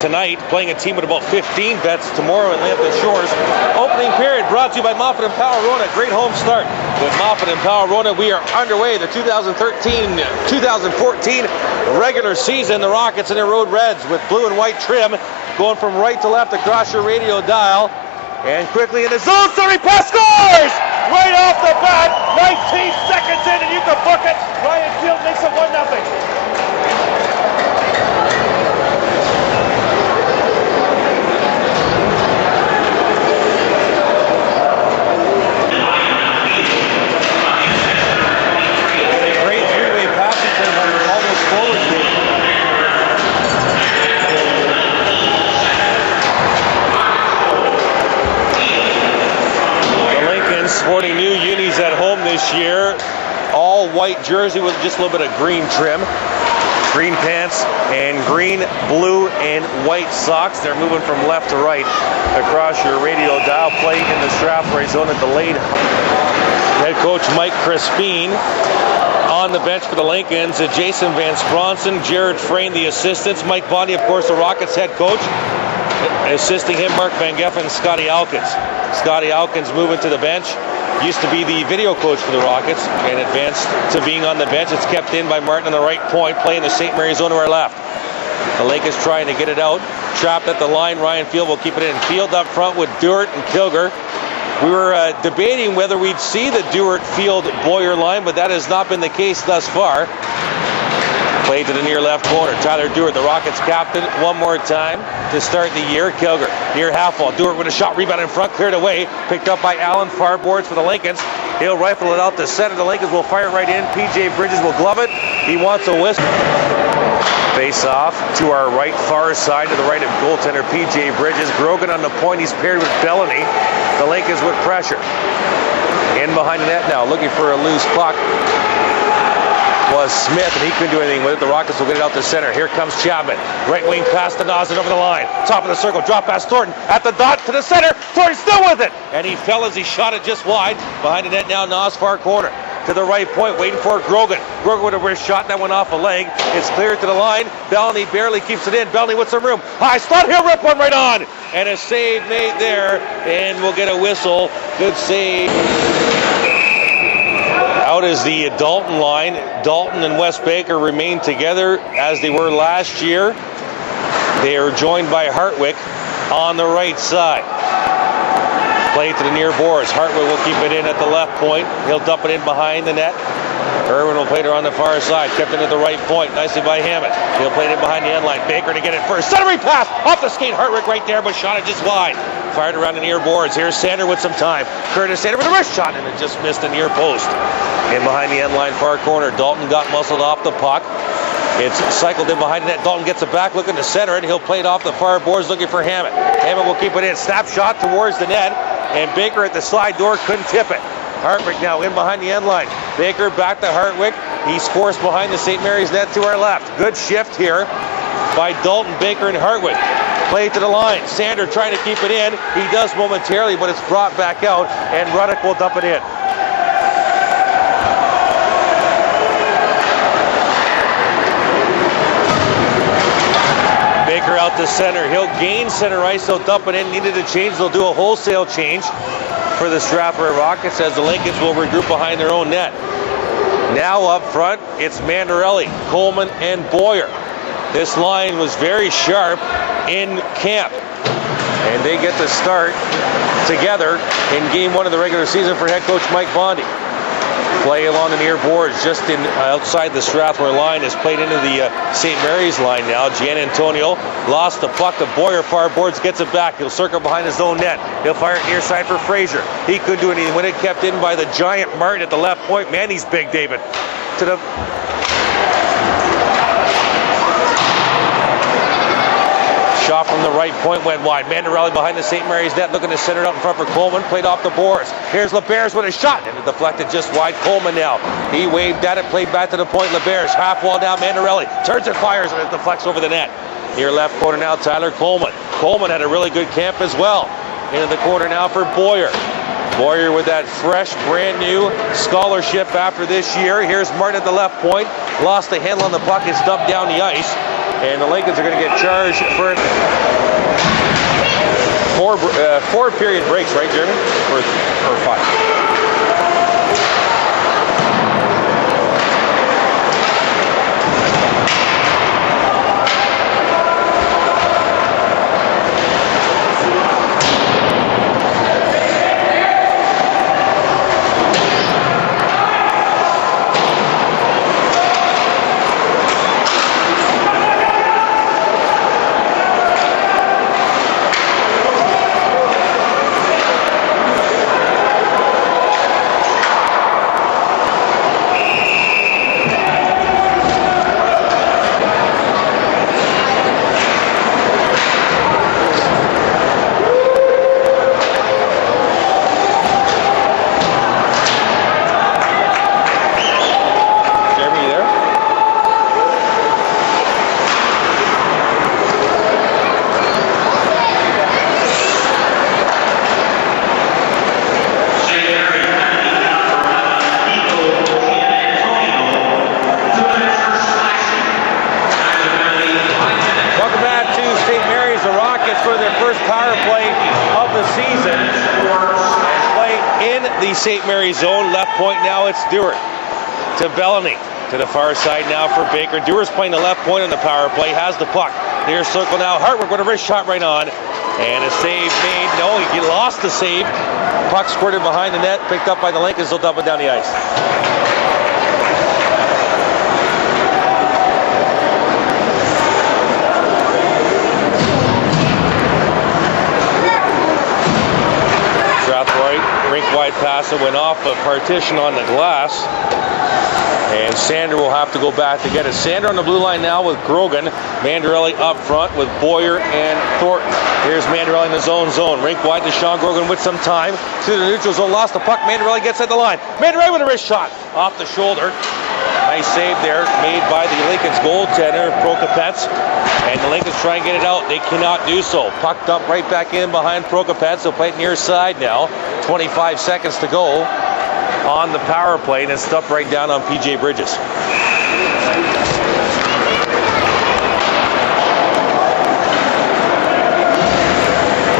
Tonight, playing a team with about 15 bets tomorrow in Lambton Shores. Opening period brought to you by Moffat and Powerona. Great home start with Moffat and Powerona. We are underway the 2013-2014 regular season. The Rockets in their road reds with blue and white trim, going from right to left across your radio dial. And quickly in the zone, Surrey pass scores! Right off the bat, 19 seconds in, and you can book it. Ryan Field makes it 1-0. Sporting new unis at home this year. All white jersey with just a little bit of green trim. Green pants and green, blue, and white socks. They're moving from left to right across your radio dial. Playing in the Strathroy zone at the late. Head coach Mike Crispine. On the bench for the Lincolns, Jason Van Spronson, Jared Frayne, the assistants. Mike Bondi, of course, the Rockets head coach. Assisting him, Mark Van Geffen and Scotty Alkins. Scotty Alkins moving to the bench. Used to be the video coach for the Rockets and advanced to being on the bench. It's kept in by Martin on the right point, playing the St. Mary's zone to our left. The Lakers trying to get it out. Trapped at the line. Ryan Field will keep it in. Field up front with Duarte and Kilger. We were debating whether we'd see the Duarte Field Boyer line, but that has not been the case thus far. Play to the near left corner. Tyler Duarte, the Rockets captain, one more time to start the year. Kilger near half wall. Duarte with a shot, rebound in front, cleared away. Picked up by Allen, far boards for the Lincolns. He'll rifle it out to center. The Lincolns will fire it right in. PJ Bridges will glove it. He wants a whistle. Face off to our right far side, to the right of goaltender PJ Bridges. Grogan on the point. He's paired with Belony. The Lincolns with pressure. In behind the net now, looking for a loose puck. Was Smith, and he couldn't do anything with it. The Rockets will get it out to center. Here comes Chapman. Right wing pass to Naus and over the line. Top of the circle, drop pass Thornton at the dot to the center. Thornton still with it. And he fell as he shot it just wide. Behind the net now, Naus far corner. To the right point, waiting for Grogan. Grogan with a wrist shot, that went off a leg. It's cleared to the line. Belony barely keeps it in. Belony with some room. High slot, he'll rip one right on. And a save made there, and we'll get a whistle. Good save. Out is the Dalton line. Dalton and Wes Baker remain together as they were last year. They are joined by Hartwick on the right side. Play to the near boards. Hartwick will keep it in at the left point. He'll dump it in behind the net. Kirwin will play it on the far side. Kept it at the right point. Nicely by Hammett. He'll play it in behind the end line. Baker to get it first. Centering pass. Off the skate. Hartwick right there, but shot it just wide. Fired around the near boards. Here's Sander with some time. Kurtis Sander with a wrist shot, and it just missed the near post. In behind the end line, far corner. Dalton got muscled off the puck. It's cycled in behind the net. Dalton gets it back, looking to center it. He'll play it off the far boards, looking for Hammett. Hammett will keep it in. Snap shot towards the net, and Baker at the slide door couldn't tip it. Hartwick now in behind the end line. Baker back to Hartwick. He's forced behind the St. Mary's net to our left. Good shift here by Dalton, Baker, and Hartwick. Play to the line. Sander trying to keep it in. He does momentarily, but it's brought back out, and Ruddock will dump it in. Baker out to center. He'll gain center ice. He'll dump it in. Needed a change. They'll do a wholesale change for the Strathroy Rockets as the Lincolns will regroup behind their own net. Now up front, it's Mandarelli, Coleman, and Boyer. This line was very sharp in camp, and they get the start together in game one of the regular season for head coach Mike Bondi. Play along the near boards just in outside the Strathroy line is played into the St. Mary's line now. Giannantonio lost the puck. The Boyer far boards, gets it back. He'll circle behind his own net. He'll fire it near side for Fraser. He couldn't do anything when it kept in by the giant Martin at the left point. Man, he's big, David. To the shot from the right point went wide. Mandarelli behind the St. Mary's net, looking to center it up in front for Coleman. Played off the boards. Here's Laberge with a shot, and it deflected just wide. Coleman now. He waved at it, played back to the point. Laberge half wall down. Mandarelli turns and fires, and it deflects over the net. Near left corner now, Tyler Coleman. Coleman had a really good camp as well. Into the corner now for Boyer. Boyer with that fresh, brand new scholarship after this year. Here's Martin at the left point. Lost the handle on the puck. It's dumped down the ice. And the Lincolns are going to get charged for four period breaks, right, Jeremy? Or 5? St. Mary's zone, left point now, it's Duarte to Belony, to the far side now for Baker. Duarte's playing the left point on the power play, has the puck, near circle now, Hartwick with a wrist shot right on, and a save made, no, he lost the save, puck squirted behind the net, picked up by the Lincolns, they'll dump it down the ice. Rink-wide pass that went off a partition on the glass. And Sander will have to go back to get it. Sander on the blue line now with Grogan. Mandarelli up front with Boyer and Thornton. Here's Mandarelli in the zone. Rink-wide to Shawn Grogan with some time. To the neutral zone, lost the puck. Mandarelli gets at the line. Mandarelli with a wrist shot off the shoulder. Nice save there made by the Lincolns goaltender, Prokopets. And the Lincolns try and get it out. They cannot do so. Puck dumped right back in behind Prokopets. They'll play it near side now. 25 seconds to go on the power play, and it's stuffed right down on PJ Bridges.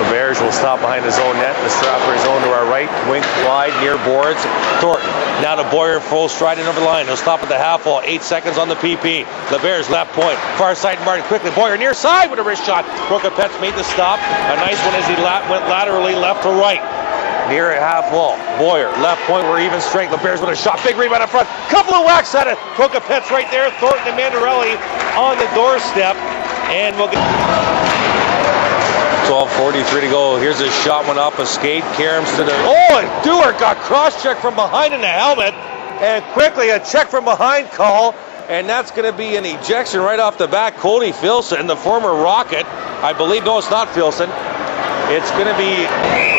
Laberge will stop behind his own net. The Strathroy zone to our right. Wink wide near boards. Thornton now to Boyer, full striding over the line. He'll stop at the half wall. 8 seconds on the PP. Laberge left point. Far side Martin quickly. Boyer near side with a wrist shot. Prokopets made the stop. A nice one as he went laterally left to right. Near at half wall. Boyer, left point, we're even strength. Laberge with a shot. Big rebound up front. Couple of whacks at it. Prokopets right there. Thornton and Mandarelli on the doorstep. And we'll get 12:43 to go. Here's a shot, went off a skate. Karams to the... Oh, and Duarte got cross-checked from behind in the helmet. And quickly a check from behind call. And that's going to be an ejection right off the bat. Cody Filson, the former Rocket. I believe, no, it's not Filson. It's going to be,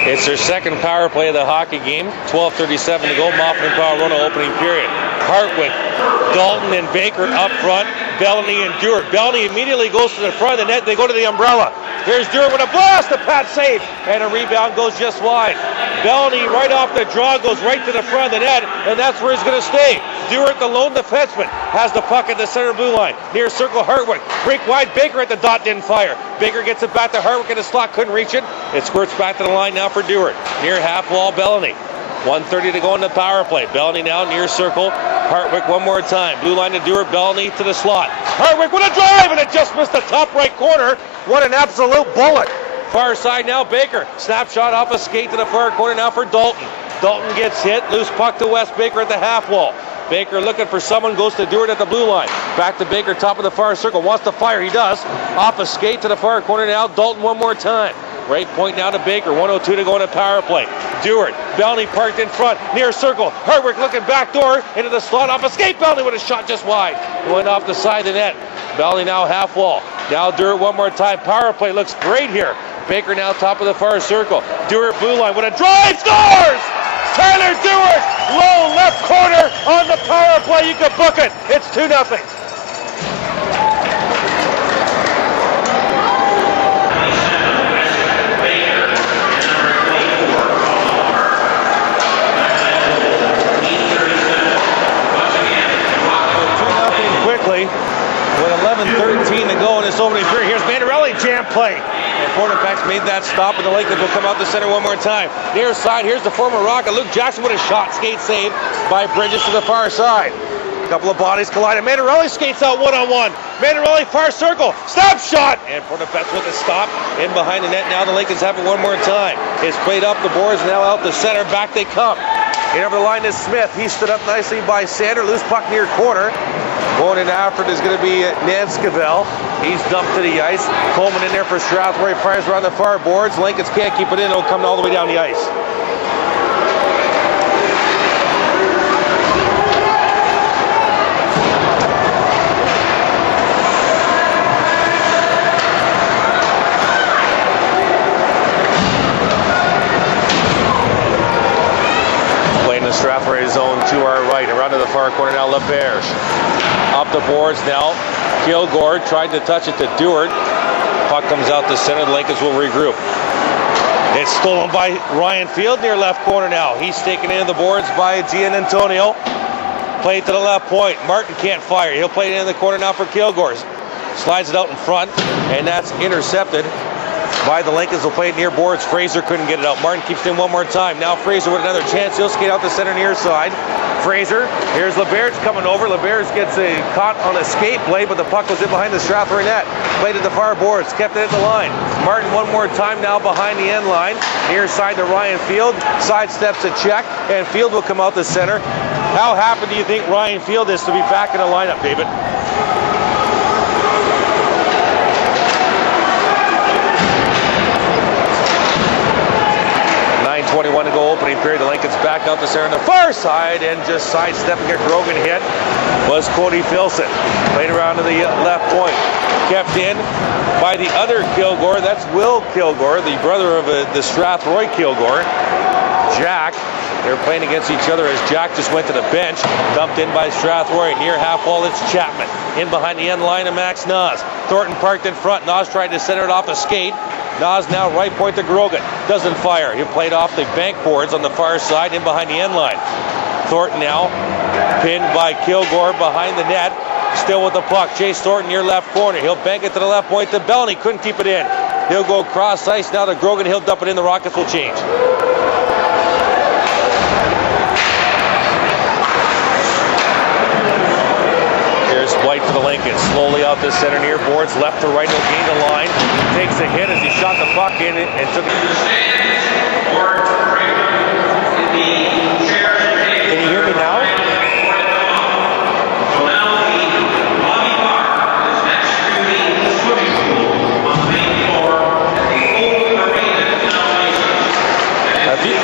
it's their second power play of the hockey game. 12:37 to go. Moffat and Powerona opening period. Hartwick, Dalton and Baker up front. Belony and Duarte. Belony immediately goes to the front of the net. They go to the umbrella. Here's Duarte with a blast. A pat save. And a rebound goes just wide. Belony right off the draw goes right to the front of the net. And that's where he's going to stay. Duarte, the lone defenseman, has the puck at the center blue line. Near circle, Hartwick. Break wide, Baker at the dot, didn't fire. Baker gets it back to Hartwick in the slot, couldn't reach it. It squirts back to the line now for Duarte. Near half wall, Belony. 1:30 to go in the power play. Belony now near circle. Hartwick one more time. Blue line to Duarte. Belony to the slot. Hartwick with a drive, and it just missed the top right corner. What an absolute bullet. Far side now, Baker. Snapshot off a skate to the far corner now for Dalton. Dalton gets hit. Loose puck to Wes Baker at the half wall. Baker looking for someone, goes to Duarte at the blue line. Back to Baker, top of the far circle. Wants to fire, he does. Off a skate to the far corner now. Dalton one more time. Right point now to Baker. 1:02 to go in a power play. Duarte, Belony parked in front, near circle. Hartwick looking back door into the slot. Off a skate. Belony with a shot just wide. Went off the side of the net. Belony now half wall. Now Duarte one more time. Power play looks great here. Baker now top of the far circle. Duarte blue line with a drive. Scores! Tyler Duarte, low left corner on the power play. You can book it. It's 2-0. With 11:13 to go And Portapex made that stop, and the Lakers will come out the center one more time. Near side, here's the former Rocket. Luke Jackson with a shot. Skate save by Bridges to the far side. A couple of bodies collided. Mandarelli skates out one-on-one. Mandarelli far circle. Stop shot! And Portapex with a stop in behind the net. Now the Lakers have it one more time. It's played up the boards, now out the center. Back they come. In over the line is Smith. He stood up nicely by Sander. Loose puck near corner. Going in after it is going to be Nanskavell. He's dumped to the ice. Coleman in there for Strathroy. Fires around the far boards. Lincolns can't keep it in. It'll come all the way down the ice. Strathroy zone to our right, around to the far corner now, Laberge. Up the boards now, Kilgore tried to touch it to Duarte. Puck comes out the center, the Lakers will regroup. It's stolen by Ryan Field near left corner now. He's taken into the boards by Giannantonio. Play it to the left point. Martin can't fire. He'll play it in the corner now for Kilgore. Slides it out in front, and that's intercepted by the Lakers. Will play it near boards. Fraser couldn't get it out. Martin keeps it in one more time. Now Fraser with another chance. He'll skate out the center near side. Fraser, here's Laberge coming over. Laberge gets caught on a skate play, but the puck was in behind the Strathroy net. Played at the far boards, kept it at the line. Martin one more time now behind the end line. Near side to Ryan Field. Sidesteps a check, and Field will come out the center. How happy do you think Ryan Field is to be back in the lineup, David? 21 to go, opening period. The Lincolns back out the center on the far side, and just sidestepping a Grogan hit was Cody Filson. Played around to the left point. Kept in by the other Kilgore. That's Will Kilgore, the brother of the Strathroy Kilgore. Jack. They're playing against each other as Jack just went to the bench. Dumped in by Strathroy. Near half wall, it's Chapman. In behind the end line of Max Naus. Thornton parked in front. Naus tried to center it off a skate. Naus now right point to Grogan. Doesn't fire. He played off the bank boards on the far side in behind the end line. Thornton now pinned by Kilgore behind the net. Still with the puck. Chase Thornton near left corner. He'll bank it to the left point to Belony. Couldn't keep it in. He'll go cross ice now to Grogan. He'll dump it in. The Rockets will change. Blight for the Lincolns, slowly out the center near boards, left to right, he'll gain the line, takes a hit as he shot the puck in and took it. Can you hear me now? Have you?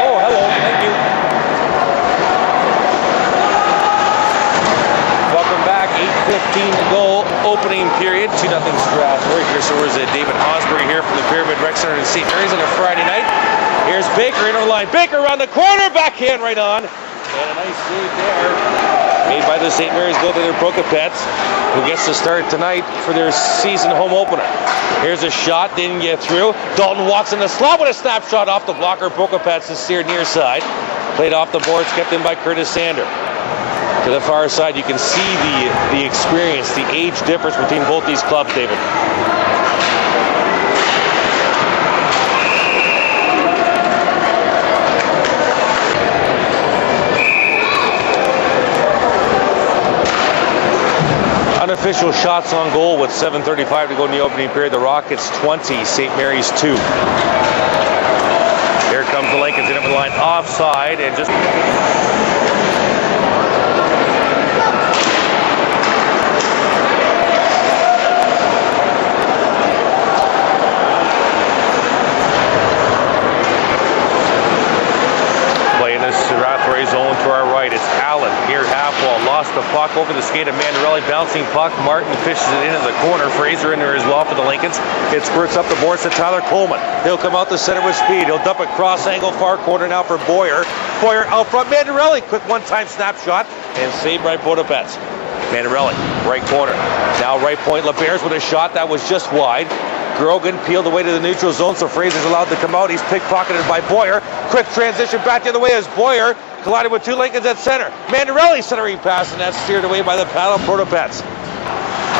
Oh, hello, thank you. 8:15 to go, opening period, 2-0 Strathroy. Here's David Osbury here from the Pyramid Rec Center in St. Mary's on a Friday night. Here's Baker in the line. Baker around the corner, backhand right on. And a nice save there made by the St. Mary's goaltender Prokopets, who gets to start tonight for their season home opener. Here's a shot, didn't get through. Dalton walks in the slot with a snapshot off the blocker. Prokopets is steered near side. Played off the boards, kept in by Kurtis Sander. To the far side, you can see the experience, the age difference between both these clubs, David. Unofficial shots on goal with 7:35 to go in the opening period. The Rockets 20, St. Mary's 2. Here comes the Lincolns in over the line, offside, and just... zone to our right. It's Allen near half wall. Lost the puck over the skate of Mandarelli. Bouncing puck. Martin fishes it into the corner. Fraser in there as well for the Lincolns. It squirts up the boards to Tyler Coleman. He'll come out the center with speed. He'll dump it cross angle far corner now for Boyer. Boyer out front. Mandarelli. Quick one-time snapshot and saved by Prokopets. Mandarelli, right corner. Now right point. Laberge with a shot that was just wide. Grogan peeled away to the neutral zone, so Fraser's allowed to come out. He's pickpocketed by Boyer. Quick transition back the other way as Boyer collided with two Lincolns at center. Mandarelli centering pass, and that's steered away by the paddle Prokopets.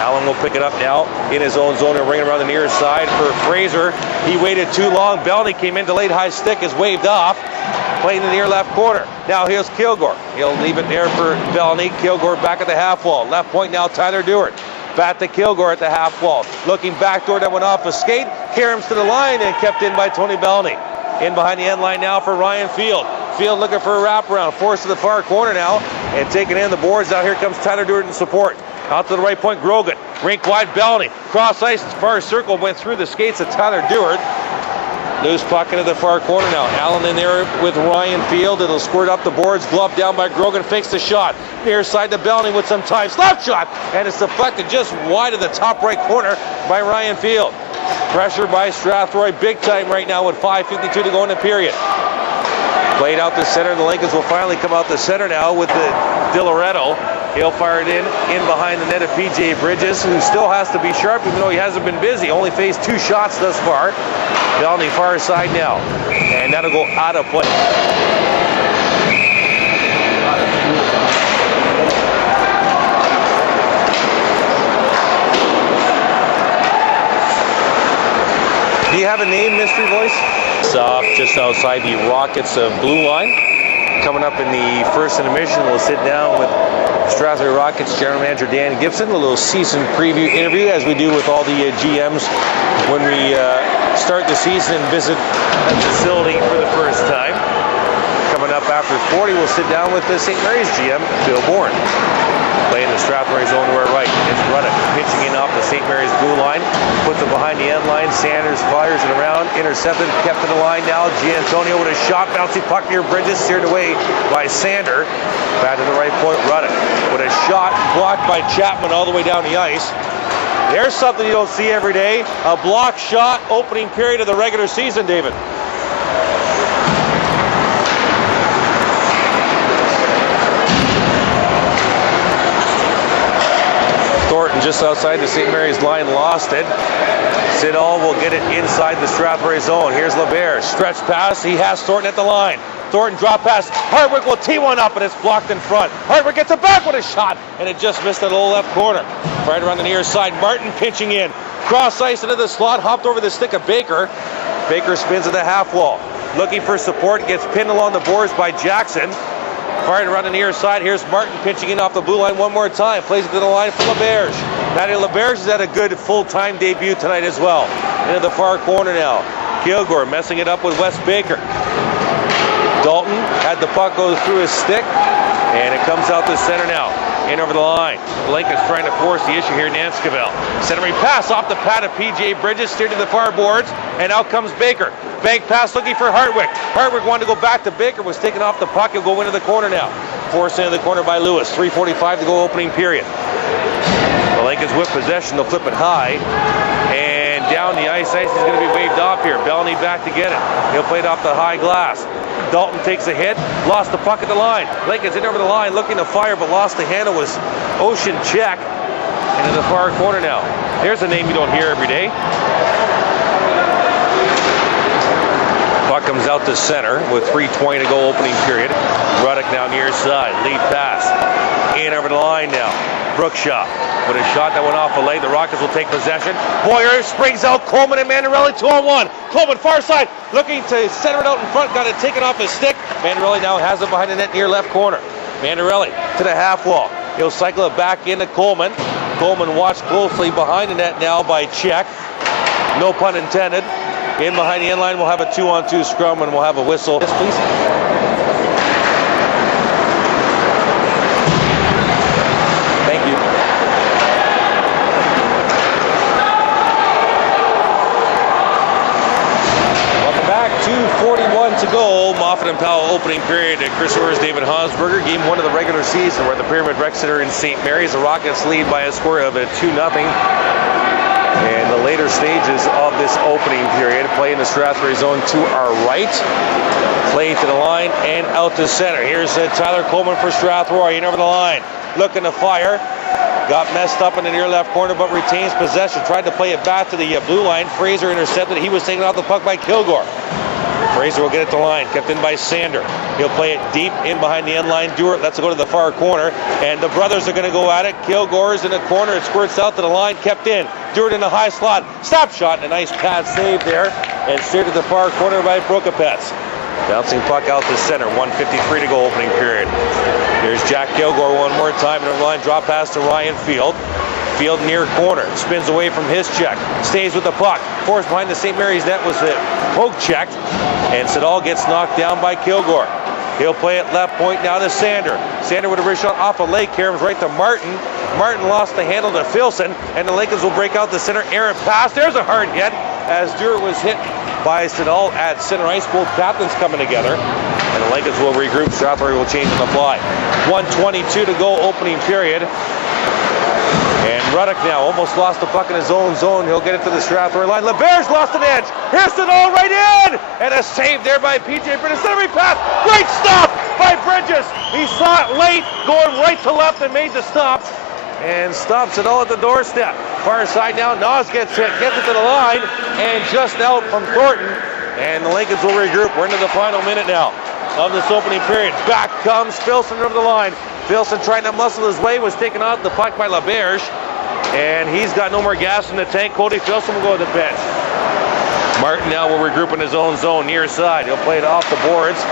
Allen will pick it up now in his own zone and ring around the near side for Fraser. He waited too long. Belony came in, delayed high stick is waved off. Playing in the near left corner. Now here's Kilgore. He'll leave it there for Belony. Kilgore back at the half wall. Left point now Tyler Duarte. Back to Kilgore at the half wall. Looking backdoor that went off a skate. Caroms to the line and kept in by Tony Belony. In behind the end line now for Ryan Field. Field looking for a wraparound. Forced to the far corner now. And taking in the boards. Now here comes Tyler Duarte in support. Out to the right point, Grogan. Rink wide, Belony. Cross ice, far circle. Went through the skates of Tyler Duarte. Loose puck into the far corner now. Allen in there with Ryan Field. It'll squirt up the boards. Glove down by Grogan. Fakes the shot. Near side to Belony with some time. Slap shot. And it's deflected just wide of the top right corner by Ryan Field. Pressure by Strathroy. Big time right now with 5:52 to go in the period. Played out the center. The Lincolns will finally come out the center now with the Diloretto. He'll fire it in behind the net of PJ Bridges, who still has to be sharp even though he hasn't been busy. Only faced 2 shots thus far. Belony far side now. And that'll go out of play. Do you have a name, Mystery Voice? It's just outside the Rockets blue line. Coming up in the first intermission, we'll sit down with Strathroy Rockets General Manager Dan Gibson, a little season preview interview as we do with all the GMs when we start the season and visit a facility for the first time. Coming up after 40, we'll sit down with the St. Mary's GM, Bill Bourne. Playing the Strathroy zone to our right. It's Ruddock pitching in off the St. Mary's blue line. Puts it behind the end line. Sanders fires it around. Intercepted. Kept in the line now. Giannantonio with a shot. Bouncy puck near Bridges. Steered away by Sander. Back to the right point. Ruddock with a shot blocked by Chapman all the way down the ice. There's something you don't see every day. A block shot opening period of the regular season, David. Thornton just outside the St. Mary's line lost it. Siddall will get it inside the Strathroy zone. Here's Laberge. Stretch pass. He has Thornton at the line. Thornton drop pass. Hartwick will tee one up and it's blocked in front. Hartwick gets it back with a shot and it just missed that little left corner. Right around the near side. Martin pinching in. Cross ice into the slot. Hopped over the stick of Baker. Baker spins at the half wall. Looking for support. Gets pinned along the boards by Jackson. Fired around the near side. Here's Martin pitching in off the blue line one more time. Plays it to the line for Laberge. Matty Laberge has had a good full-time debut tonight as well. Into the far corner now. Kilgore messing it up with Wes Baker. Dalton had the puck go through his stick, and it comes out the center now. In over the line. Lincoln's trying to force the issue here in Nanskaville. Centering pass off the pad of PJ Bridges, steered to the far boards, and out comes Baker. Bank pass looking for Hartwick. Hartwick wanted to go back to Baker, was taken off the puck. He'll go into the corner now. Forced into the corner by Lewis. 3:45 to go opening period. The Lincolns with possession. They'll flip it high. And down the ice. Ice is going to be waved off here. Belony back to get it. He'll play it off the high glass. Dalton takes a hit, lost the puck at the line. Lincoln's in over the line, looking to fire, but lost the handle. Was Ocean Check into the far corner now. There's a name you don't hear every day. Puck comes out to center with 3:20 to go opening period. Ruddock now near side, lead pass. In over the line now. Brookshaw with a shot that went off a leg. The Rockets will take possession. Boyer springs out. Coleman and Mandarelli 2-on-1. Coleman far side looking to center it out in front. Got it taken off his stick. Mandarelli now has it behind the net near left corner. Mandarelli to the half wall. He'll cycle it back into Coleman. Coleman watched closely behind the net now by Check. No pun intended. In behind the end line, we'll have a 2-on-2 scrum and we'll have a whistle. Yes, please. To go, Moffat and Powell opening period at Chris Orr's David Hansberger. Game 1 of the regular season. We're at the Pyramid Rec Center in St. Mary's. The Rockets lead by a score of 2-0. And the later stages of this opening period, play in the Strathroy zone to our right. Play to the line and out to center. Here's Tyler Coleman for Strathroy. In over the line. Looking to fire. Got messed up in the near left corner, but retains possession. Tried to play it back to the blue line. Fraser intercepted. He was taken off the puck by Kilgore. Fraser will get it to line, kept in by Sander. He'll play it deep in behind the end line. Duarte lets it go to the far corner, and the brothers are going to go at it. Kilgore's in the corner. It squirts out to the line, kept in. Duarte in the high slot. Stop shot, and a nice pad save there, and steered to the far corner by Brokapets. Bouncing puck out to center. 1:53 to go opening period. Here's Jack Kilgore one more time in the line. Drop pass to Ryan Field. Field near corner, spins away from his check, stays with the puck, forced behind the St. Mary's net was the poke checked, and Siddall gets knocked down by Kilgore. He'll play it left point now to Sander. Sander with a wrist shot off a leg, carries right to Martin. Martin lost the handle to Filson, and the Lakers will break out the center. Aaron pass, there's a hard hit as Duarte was hit by Siddall at center ice. Both captains coming together, and the Lakers will regroup. Strathroy will change on the fly. 1:22 to go opening period. And Ruddock now almost lost the puck in his own zone. He'll get it to the Strathroy line. Laberge lost an edge. Here's Siddall right in! And a save there by PJ Brent. Centering pass. Great stop by Bridges. He saw it late, going right to left and made the stop. And stops it all at the doorstep. Far side now. Naus gets hit, gets it to the line, and just out from Thornton. And the Lincolns will regroup. We're into the final minute now of this opening period. Back comes Filson over the line. Filson trying to muscle his way, was taken out the puck by Laberge, and he's got no more gas in the tank. Cody Filson will go to the bench. Martin now will regroup in his own zone, near side. He'll play it off the boards.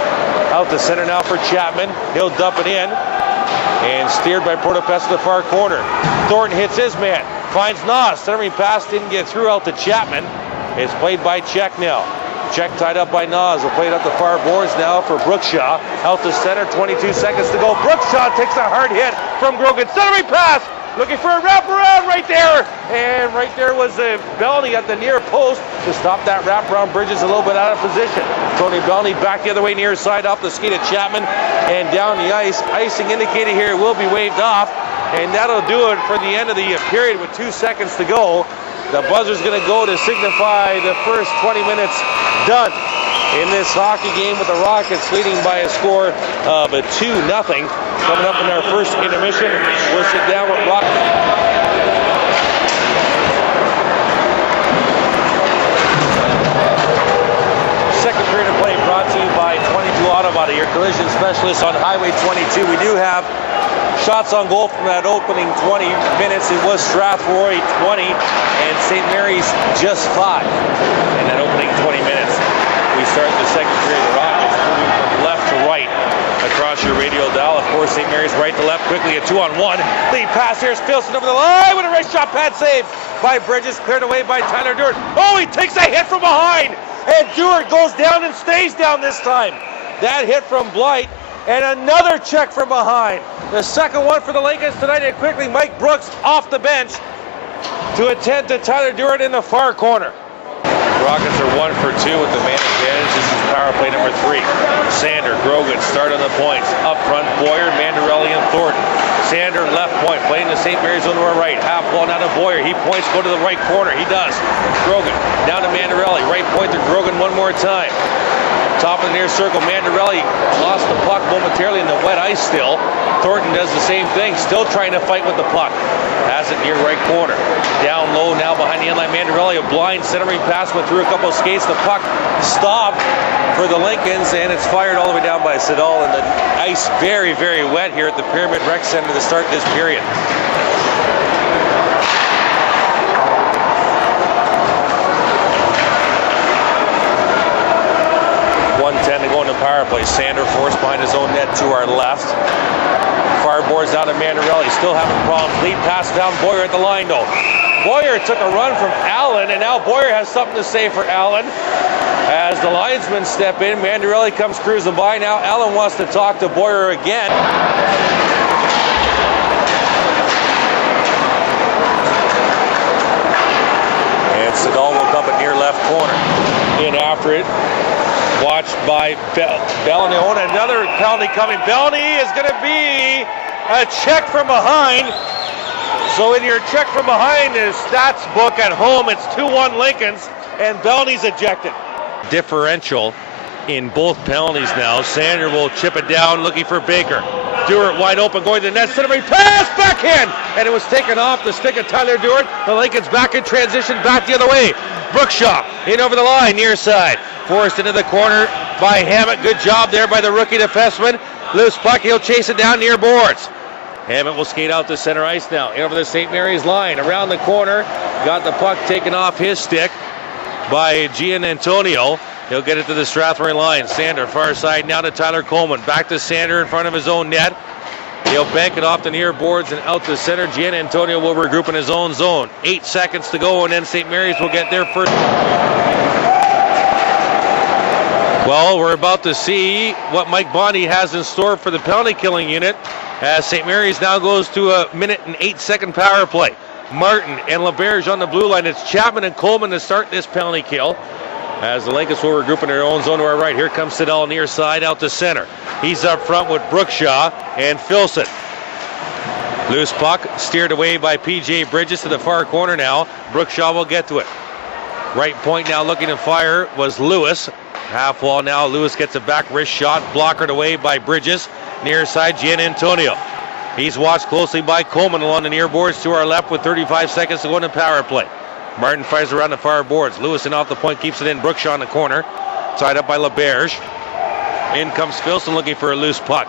Out the center now for Chapman. He'll dump it in, and steered by Portopes to the far corner. Thornton hits his man, finds Naus. Centering pass didn't get through out to Chapman. It's played by Check now. Check tied up by Naus. Will play it up the far boards now for Brookshaw. Out to center, 22 seconds to go. Brookshaw takes a hard hit from Grogan. Centering pass, looking for a wraparound right there. And right there was a Belony at the near post to stop that wraparound. Bridges a little bit out of position. Tony Belony back the other way near side off the skate of Chapman and down the ice. Icing indicated here will be waved off. And that'll do it for the end of the period with 2 seconds to go. The buzzer's going to go to signify the first 20 minutes done in this hockey game, with the Rockets leading by a score of 2-0. Coming up in our first intermission, we'll sit down with Rockets. Second period of play brought to you by 22 Auto Body, your collision specialist on Highway 22. We do have shots on goal from that opening 20 minutes. It was Strathroy 20 and St. Mary's just 5 in that opening 20 minutes. We start the second period. The Rockets moving from left to right across your radial dial. Of course, St. Mary's right to left quickly, a 2-on-1. Lead pass here is Filson over the line with a right shot pad save by Bridges, cleared away by Tyler Duarte. Oh, he takes a hit from behind, and Duarte goes down and stays down this time. That hit from Blight, and another check from behind. The second one for the Lakers tonight, and quickly Mike Brooks off the bench to attend to Tyler Duarte in the far corner. The Rockets are 1 for 2 with the man advantage. This is power play number 3. Sander, Grogan start on the points. Up front, Boyer, Mandarelli, and Thornton. Sander left point, playing the St. Mary's on the right. Half ball now to Boyer. He points, go to the right corner. He does. Grogan down to Mandarelli. Right point to Grogan one more time. Top of the near circle, Mandarelli lost the puck momentarily in the wet ice still. Thornton does the same thing, still trying to fight with the puck. Has it near right corner. Down low now behind the end line. Mandarelli, a blind centering pass, went through a couple of skates. The puck stopped for the Lincolns, and it's fired all the way down by Siddall. And the ice very, very wet here at the Pyramid Rec Center to start this period. 1:10 to go in the power play. Sander forced behind his own net to our left. Far boards down to Mandarelli. Still having problems. Lead pass down Boyer at the line though. Boyer took a run from Allen, and now Boyer has something to say for Allen. As the linesmen step in, Mandarelli comes cruising by. Now Allen wants to talk to Boyer again. And Siddall will come at near left corner. In after it. Watched by Belony. Oh, and another penalty coming. Belony is going to be a check from behind. So in your check from behind is stats book at home, it's 2-1 Lincolns, and Belony's ejected. Differential in both penalties now. Sander will chip it down, looking for Baker. Duarte wide open, going to the net. Centering pass, backhand, and it was taken off the stick of Tyler Duarte. The Lincolns back in transition, back the other way. Brookshaw in over the line, near side. Forced into the corner by Hammett. Good job there by the rookie defenseman. Loose puck, he'll chase it down near boards. Hammett will skate out to center ice now. Over the St. Mary's line. Around the corner. Got the puck taken off his stick by Giannantonio. He'll get it to the Strathroy line. Sander, far side now to Tyler Coleman. Back to Sander in front of his own net. He'll bank it off the near boards and out to center. Giannantonio will regroup in his own zone. 8 seconds to go, and then St. Mary's will get their first. Well, we're about to see what Mike Bondi has in store for the penalty killing unit as St. Mary's now goes to a 1-8 power play. Martin and Laberge on the blue line. It's Chapman and Coleman to start this penalty kill as the Lakers will regroup in their own zone to our right. Here comes Siddall near side out to center. He's up front with Brookshaw and Filson. Loose puck steered away by PJ Bridges to the far corner now. Brookshaw will get to it. Right point now looking to fire was Lewis. Half wall now. Lewis gets it back. Wrist shot. Blockered away by Bridges. Near side Giannantonio. He's watched closely by Coleman along the near boards to our left with 35 seconds to go in the power play. Martin fires around the far boards. Lewis and off the point keeps it in. Brookshaw in the corner. Tied up by Laberge. In comes Filson looking for a loose puck.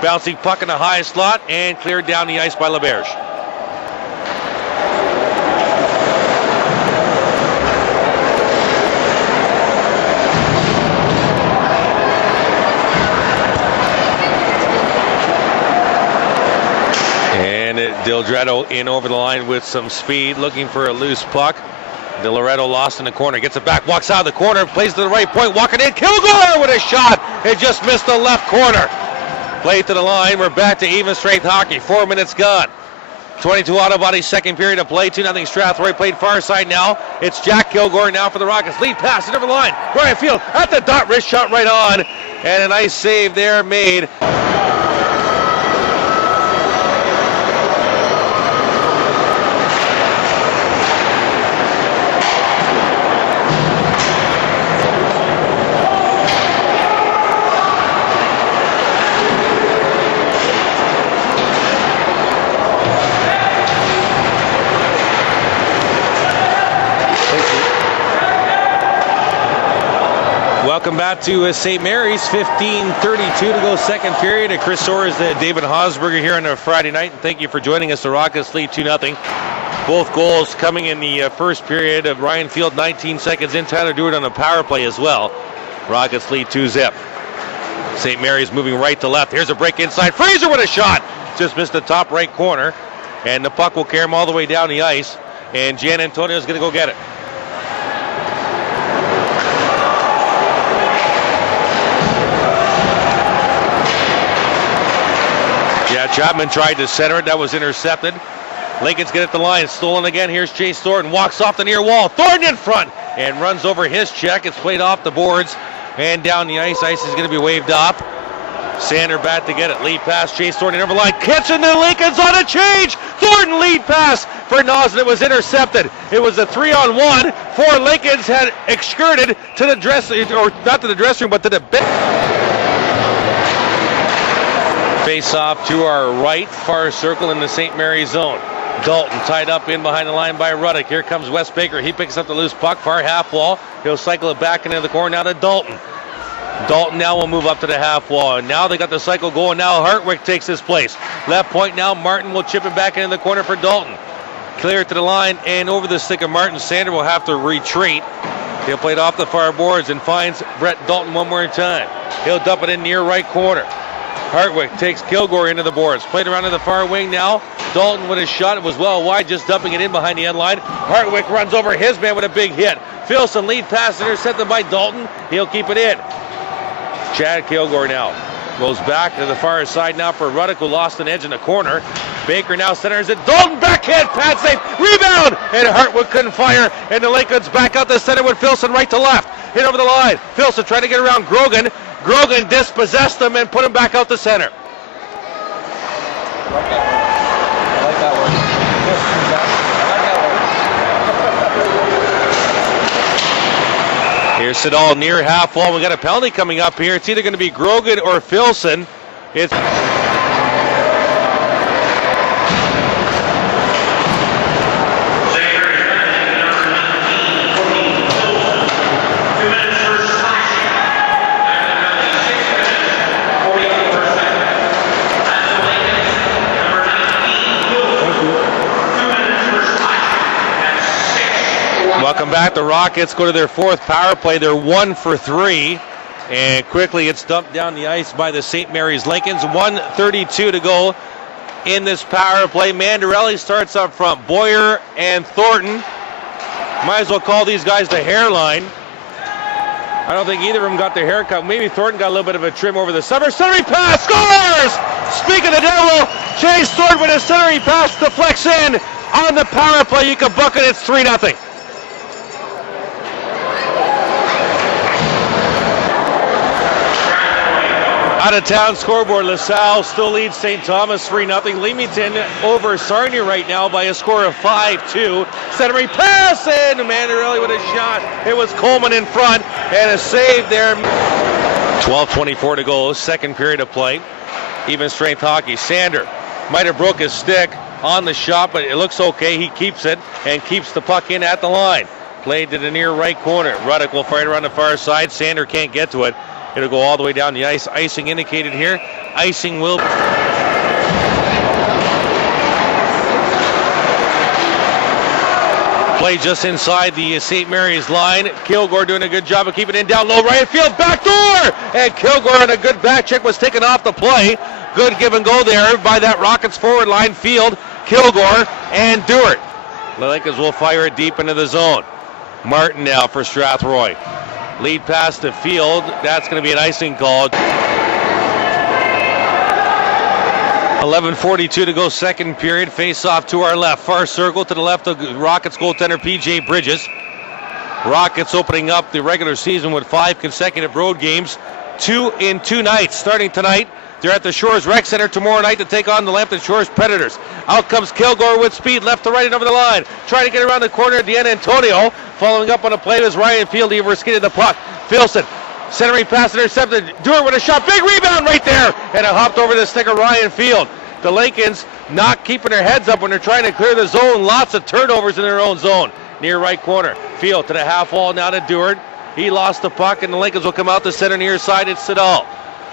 Bouncing puck in the high slot and cleared down the ice by Laberge. Dildretto in over the line with some speed, looking for a loose puck. DiLoretto lost in the corner, gets it back, walks out of the corner, plays to the right point, walking in, Kilgore with a shot. It just missed the left corner. Play to the line, we're back to even strength hockey. 4 minutes gone. 22 auto body, second period of play. 2-0 Strathroy played far side now. It's Jack Kilgore now for the Rockets. Lead pass, over the line. Brian Field at the dot, wrist shot right on. And a nice save there made. Welcome back to St. Mary's. 15:32 to go, second period. And Chris Soares, David Hausberger here on a Friday night. And thank you for joining us. The Rockets lead 2-0. Both goals coming in the first period of Ryan Field, 19 seconds in. Tyler Duarte on a power play as well. Rockets lead 2-0. St. Mary's moving right to left. Here's a break inside. Fraser with a shot. Just missed the top right corner. And the puck will carry him all the way down the ice. And Giannantonio is going to go get it. Chapman tried to center it. That was intercepted. Lincoln's get at the line. Stolen again. Here's Chase Thornton. Walks off the near wall. Thornton in front and runs over his check. It's played off the boards and down the ice. Ice is going to be waved off. Sander back to get it. Lead pass. Chase Thornton over the line. Kitchen to Lincoln's on a change. Thornton lead pass for Naus, and it was intercepted. It was a 3-on-1. 4 Lincolns had excurted to the dressing, or not to the dressing room, but to the bench. Face off to our right, far circle in the St. Mary's zone. Dalton tied up in behind the line by Ruddock. Here comes Wes Baker. He picks up the loose puck, far half wall. He'll cycle it back into the corner now to Dalton. Dalton now will move up to the half wall. And now they got the cycle going. Now Hartwick takes his place. Left point now. Martin will chip it back into the corner for Dalton. Clear it to the line and over the stick of Martin. Sander will have to retreat. He'll play it off the far boards and finds Brent Dalton one more time. He'll dump it in near right corner. Hartwick takes Kilgore into the boards. Played around to the far wing now. Dalton with his shot. It was well wide, just dumping it in behind the end line. Hartwick runs over his man with a big hit. Filson lead pass intercepted by Dalton. He'll keep it in. Chad Kilgore now goes back to the far side now for Ruddock, who lost an edge in the corner. Baker now centers it. Dalton backhand, pad save, rebound, and Hartwick couldn't fire. And the Lakers back out the center with Filson right to left. Hit over the line. Filson trying to get around Grogan. Grogan dispossessed him and put him back out the center. Here's Siddall near half wall. We got a penalty coming up here. It's either going to be Grogan or Filson. It's back. The Rockets go to their fourth power play. They're 1 for 3. And quickly it's dumped down the ice by the St. Mary's Lincolns. 1:32 to go in this power play. Mandarelli starts up front. Boyer and Thornton. Might as well call these guys the hairline. I don't think either of them got their haircut. Maybe Thornton got a little bit of a trim over the summer. Centering pass, scores! Speaking of the devil, Chase Thornton with a centering pass deflects in on the power play. You can book it. It's 3-0. Out of town scoreboard, LaSalle still leads St. Thomas 3-0. Leamington over Sarnia right now by a score of 5-2. Centering pass and Mandarelli with a shot. It was Coleman in front and a save there. 12:24 to go, second period of play. Even strength hockey. Sander might have broke his stick on the shot, but it looks okay. He keeps it and keeps the puck in at the line. Played to the near right corner. Ruddock will fire it around the far side. Sander can't get to it. It'll go all the way down the ice. Icing indicated here. Icing will. Play just inside the St. Mary's line. Kilgore doing a good job of keeping it in down low right field. Back door! And Kilgore on a good back check was taken off the play. Good give and go there by that Rockets forward line. Field, Kilgore, and Duarte. The Lakers will fire it deep into the zone. Martin now for Strathroy. Lead pass to Field. That's going to be an icing call. 11:42 to go, second period. Face off to our left. Far circle to the left of Rockets goaltender PJ Bridges. Rockets opening up the regular season with 5 consecutive road games. 2 in 2 nights. Starting tonight, they're at the Shores Rec Center tomorrow night to take on the Lambton Shores Predators. Out comes Kilgore with speed, left to right and over the line. Trying to get around the corner, Giannantonio. Following up on a play was Ryan Field. He overskated the puck. Filson, centering pass intercepted. Duarte with a shot. Big rebound right there. And it hopped over the stick of Ryan Field. The Lincolns not keeping their heads up when they're trying to clear the zone. Lots of turnovers in their own zone. Near right corner. Field to the half wall now to Duarte. He lost the puck and the Lincolns will come out the center near side. It's Siddall.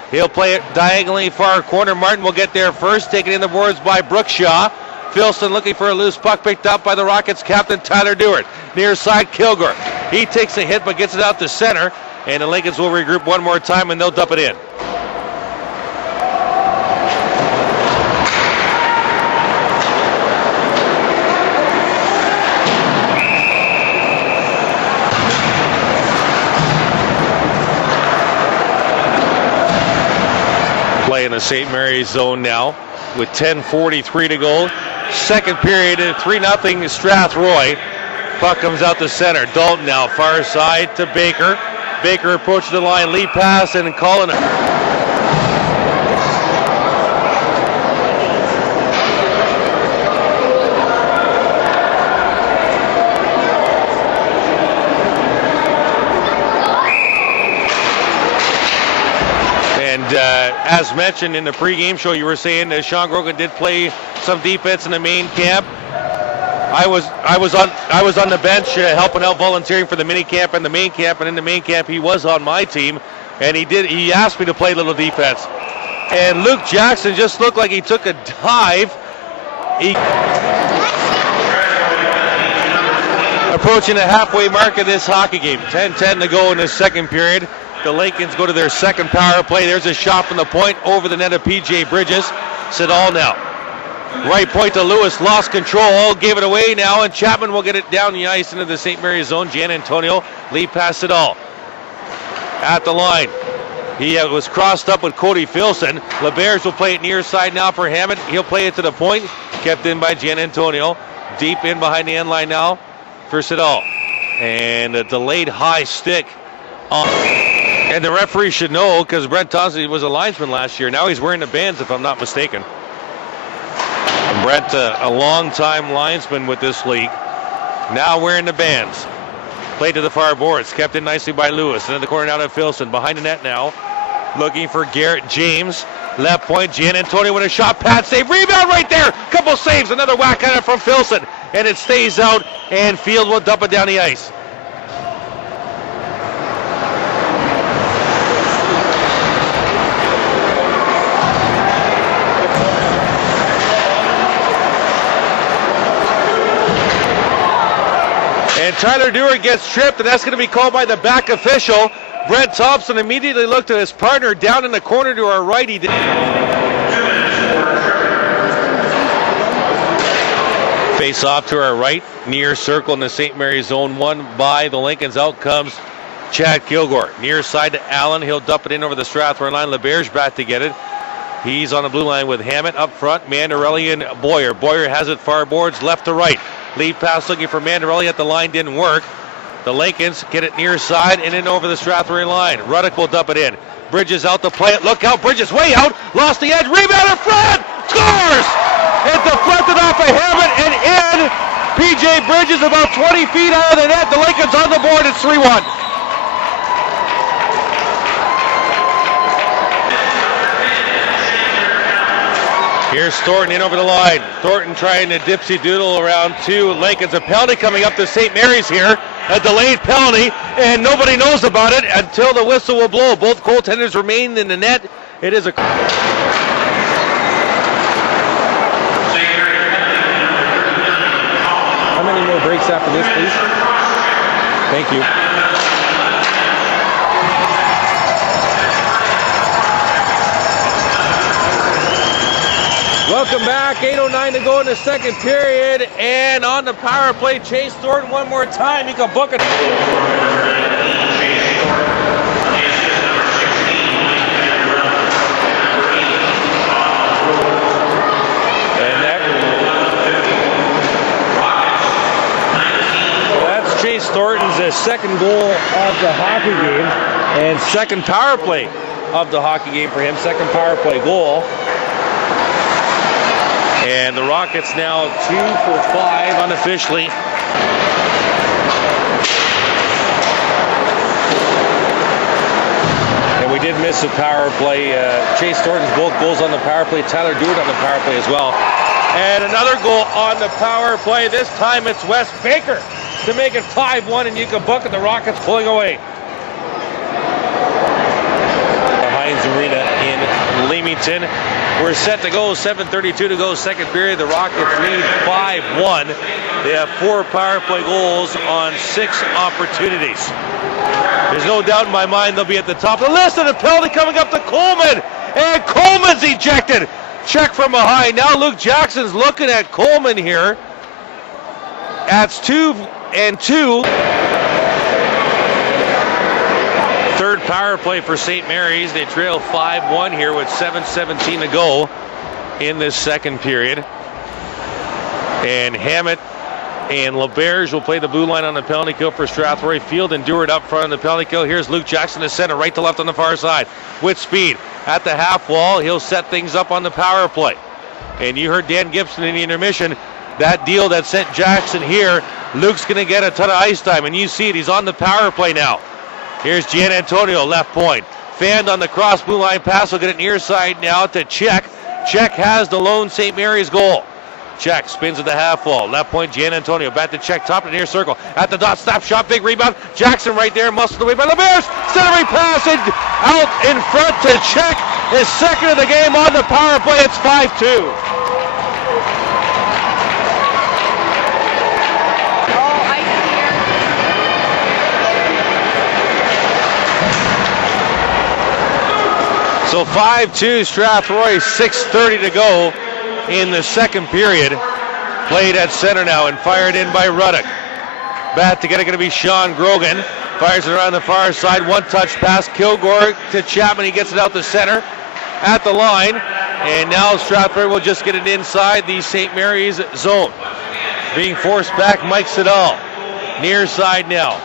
He'll play it diagonally far corner. Martin will get there first. Taken in the boards by Brookshaw. Filson looking for a loose puck picked up by the Rockets captain Tyler Duarte. Near side Kilgore. He takes a hit but gets it out to center. And the Lincolns will regroup one more time and they'll dump it in. In the St. Mary's zone now with 10:43 to go. Second period at 3-0 Strathroy. Puck comes out the center. Dalton now far side to Baker. Baker approaches the line. Lead pass and Collin. As mentioned in the pregame show, you were saying that Shawn Grogan did play some defense in the main camp. I was on the bench helping out, volunteering for the mini camp and the main camp, and in the main camp he was on my team, and he asked me to play a little defense. And Luke Jackson just looked like he took a dive. Approaching the halfway mark of this hockey game. 10-10 to go in the second period. The Lincolns go to their second power play. There's a shot from the point over the net of PJ Bridges. Siddall now. Right point to Lewis, lost control, gave it away now, and Chapman will get it down the ice into the St. Mary's zone. Giannantonio, lead pass Siddall. At the line. He was crossed up with Cody Filson. Laberge will play it near side now for Hammett. He'll play it to the point. Kept in by Giannantonio. Deep in behind the end line now for Siddall. And a delayed high stick. And the referee should know because Brent Thompson was a linesman last year. Now he's wearing the bands, if I'm not mistaken. And Brent, a long-time linesman with this league, now wearing the bands. Played to the far boards, kept in nicely by Lewis. And in the corner now to Filson, behind the net now. Looking for Garrett James. Left point, Giannantonio with a shot, pad save, rebound right there. Couple saves, another whack at it from Filson. And it stays out, and Field will dump it down the ice. And Tyler Duarte gets tripped, and that's going to be called by the back official. Brent Thompson immediately looked at his partner down in the corner to our right. He did. Face off to our right, near circle in the St. Mary's zone, won by the Lincolns. Out comes Chad Kilgore. Near side to Allen. He'll dump it in over the Strathroy line. Laberge back to get it. He's on the blue line with Hammett up front. Mandarelli and Boyer. Boyer has it far boards left to right. Lead pass looking for Mandarelli at the line. Didn't work. The Lincolns get it near side and in over the Strathroy line. Ruddock will dump it in. Bridges out to play it. Look out. Bridges way out. Lost the edge. Rebound in front. Scores! It deflected off of Hammett and in. PJ Bridges about 20 feet out of the net. The Lincolns on the board. It's 3-1. Here's Thornton in over the line. Thornton trying to dipsy doodle around two Lincolns. A penalty coming up to St. Mary's here. A delayed penalty, and nobody knows about it until the whistle will blow. Both goaltenders remain in the net. It is a... How many more breaks after this, please? Thank you. Welcome back. 8:09 to go in the second period, and on the power play, Chase Thornton one more time. You can book it. That's Chase Thornton's second goal of the hockey game, and second power play of the hockey game for him. Second power play goal. And the Rockets now 2 for 5 unofficially. And we did miss a power play. Chase Thornton's both goals on the power play. Tyler Duarte on the power play as well. And another goal on the power play. This time it's Wes Baker to make it 5-1, and you can bucket the Rockets pulling away. The Heinz Arena in Leamington. We're set to go, 7:32 to go, second period. The Rockets lead 5-1. They have 4 power play goals on 6 opportunities. There's no doubt in my mind they'll be at the top of the list, and a penalty coming up to Coleman. And Coleman's ejected. Check from behind. Now Luke Jackson's looking at Coleman here. That's 2-2. Third power play for St. Mary's. They trail 5-1 here with 7:17 to go in this second period. And Hammett and Laberge will play the blue line on the penalty kill for Strathroy. Field and Duarte up front on the penalty kill. Here's Luke Jackson to center, right to left on the far side with speed. At the half wall, he'll set things up on the power play. And you heard Dan Gibson in the intermission. That deal that sent Jackson here, Luke's going to get a ton of ice time. And you see it, he's on the power play now. Here's Giannantonio, left point. Fanned on the cross blue line pass. Will get it near side now to Check. Check has the lone St. Mary's goal. Check spins at the half wall. Left point, Giannantonio. Back to Check, top of the near circle. At the dot, snap shot, big rebound. Jackson right there, muscled away by Laberge. Centering pass out in front to Check. His second of the game on the power play. It's 5-2. So 5-2 Strathroy, 6:30 to go in the second period. Played at center now and fired in by Ruddock. Back to get it going to be Shawn Grogan. Fires it around the far side. One touch pass. Kilgore to Chapman. He gets it out to center at the line. And now Strathroy will just get it inside the St. Mary's zone. Being forced back, Mike Siddall. Near side now.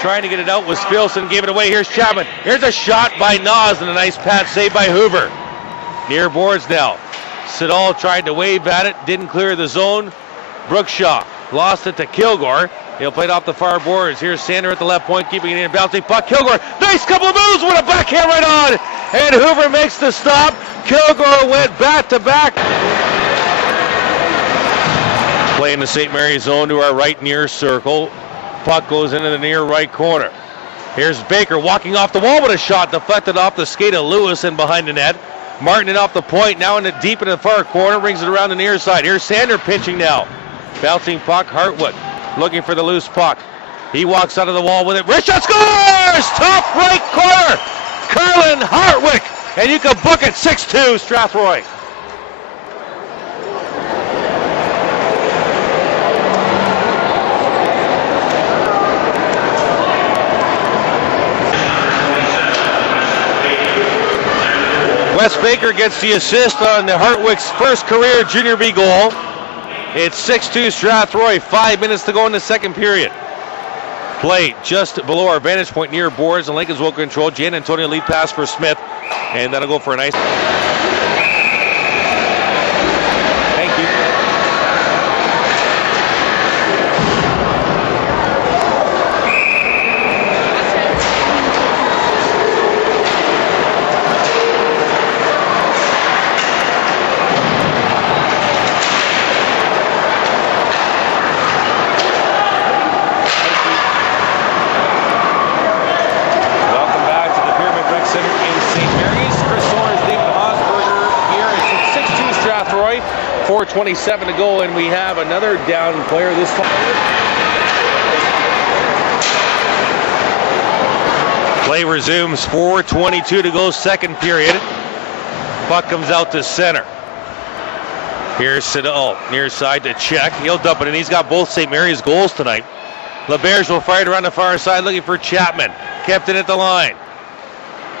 Trying to get it out was Filson, gave it away. Here's Chapman. Here's a shot by Naus and a nice pat save by Hoover. Near boards now. Siddall tried to wave at it, didn't clear the zone. Brookshaw lost it to Kilgore. He'll play it off the far boards. Here's Sander at the left point, keeping it in, bouncing puck. Kilgore, nice couple of moves with a backhand right on. And Hoover makes the stop. Kilgore went back to back. Play in the St. Mary's zone to our right near circle. Puck goes into the near right corner. Here's Baker walking off the wall with a shot deflected off the skate of Lewis and behind the net. Martin it off the point, now in the deep in the far corner, brings it around the near side. Here's Sander pinching now. Bouncing puck, Hartwick looking for the loose puck. He walks out of the wall with it. Wrist shot, scores! Top right corner. Collin, Hartwick, and you can book it 6-2 Strathroy. Wes Baker gets the assist on the Hartwick's first career Junior B goal. It's 6-2 Strathroy, 5 minutes to go in the second period. Play just below our vantage point near boards, and Lincoln's will control. Giannantonio lead pass for Smith, and that'll go for a nice. Thank you. Strathroy, 4:27 to go, and we have another down player this time. Play resumes, 4:22 to go, second period. Puck comes out to center. Here's Siddall, near side to check. He'll dump it in. He's got both St. Mary's goals tonight. Laberge will fire it around the far side, looking for Chapman. Kept it at the line.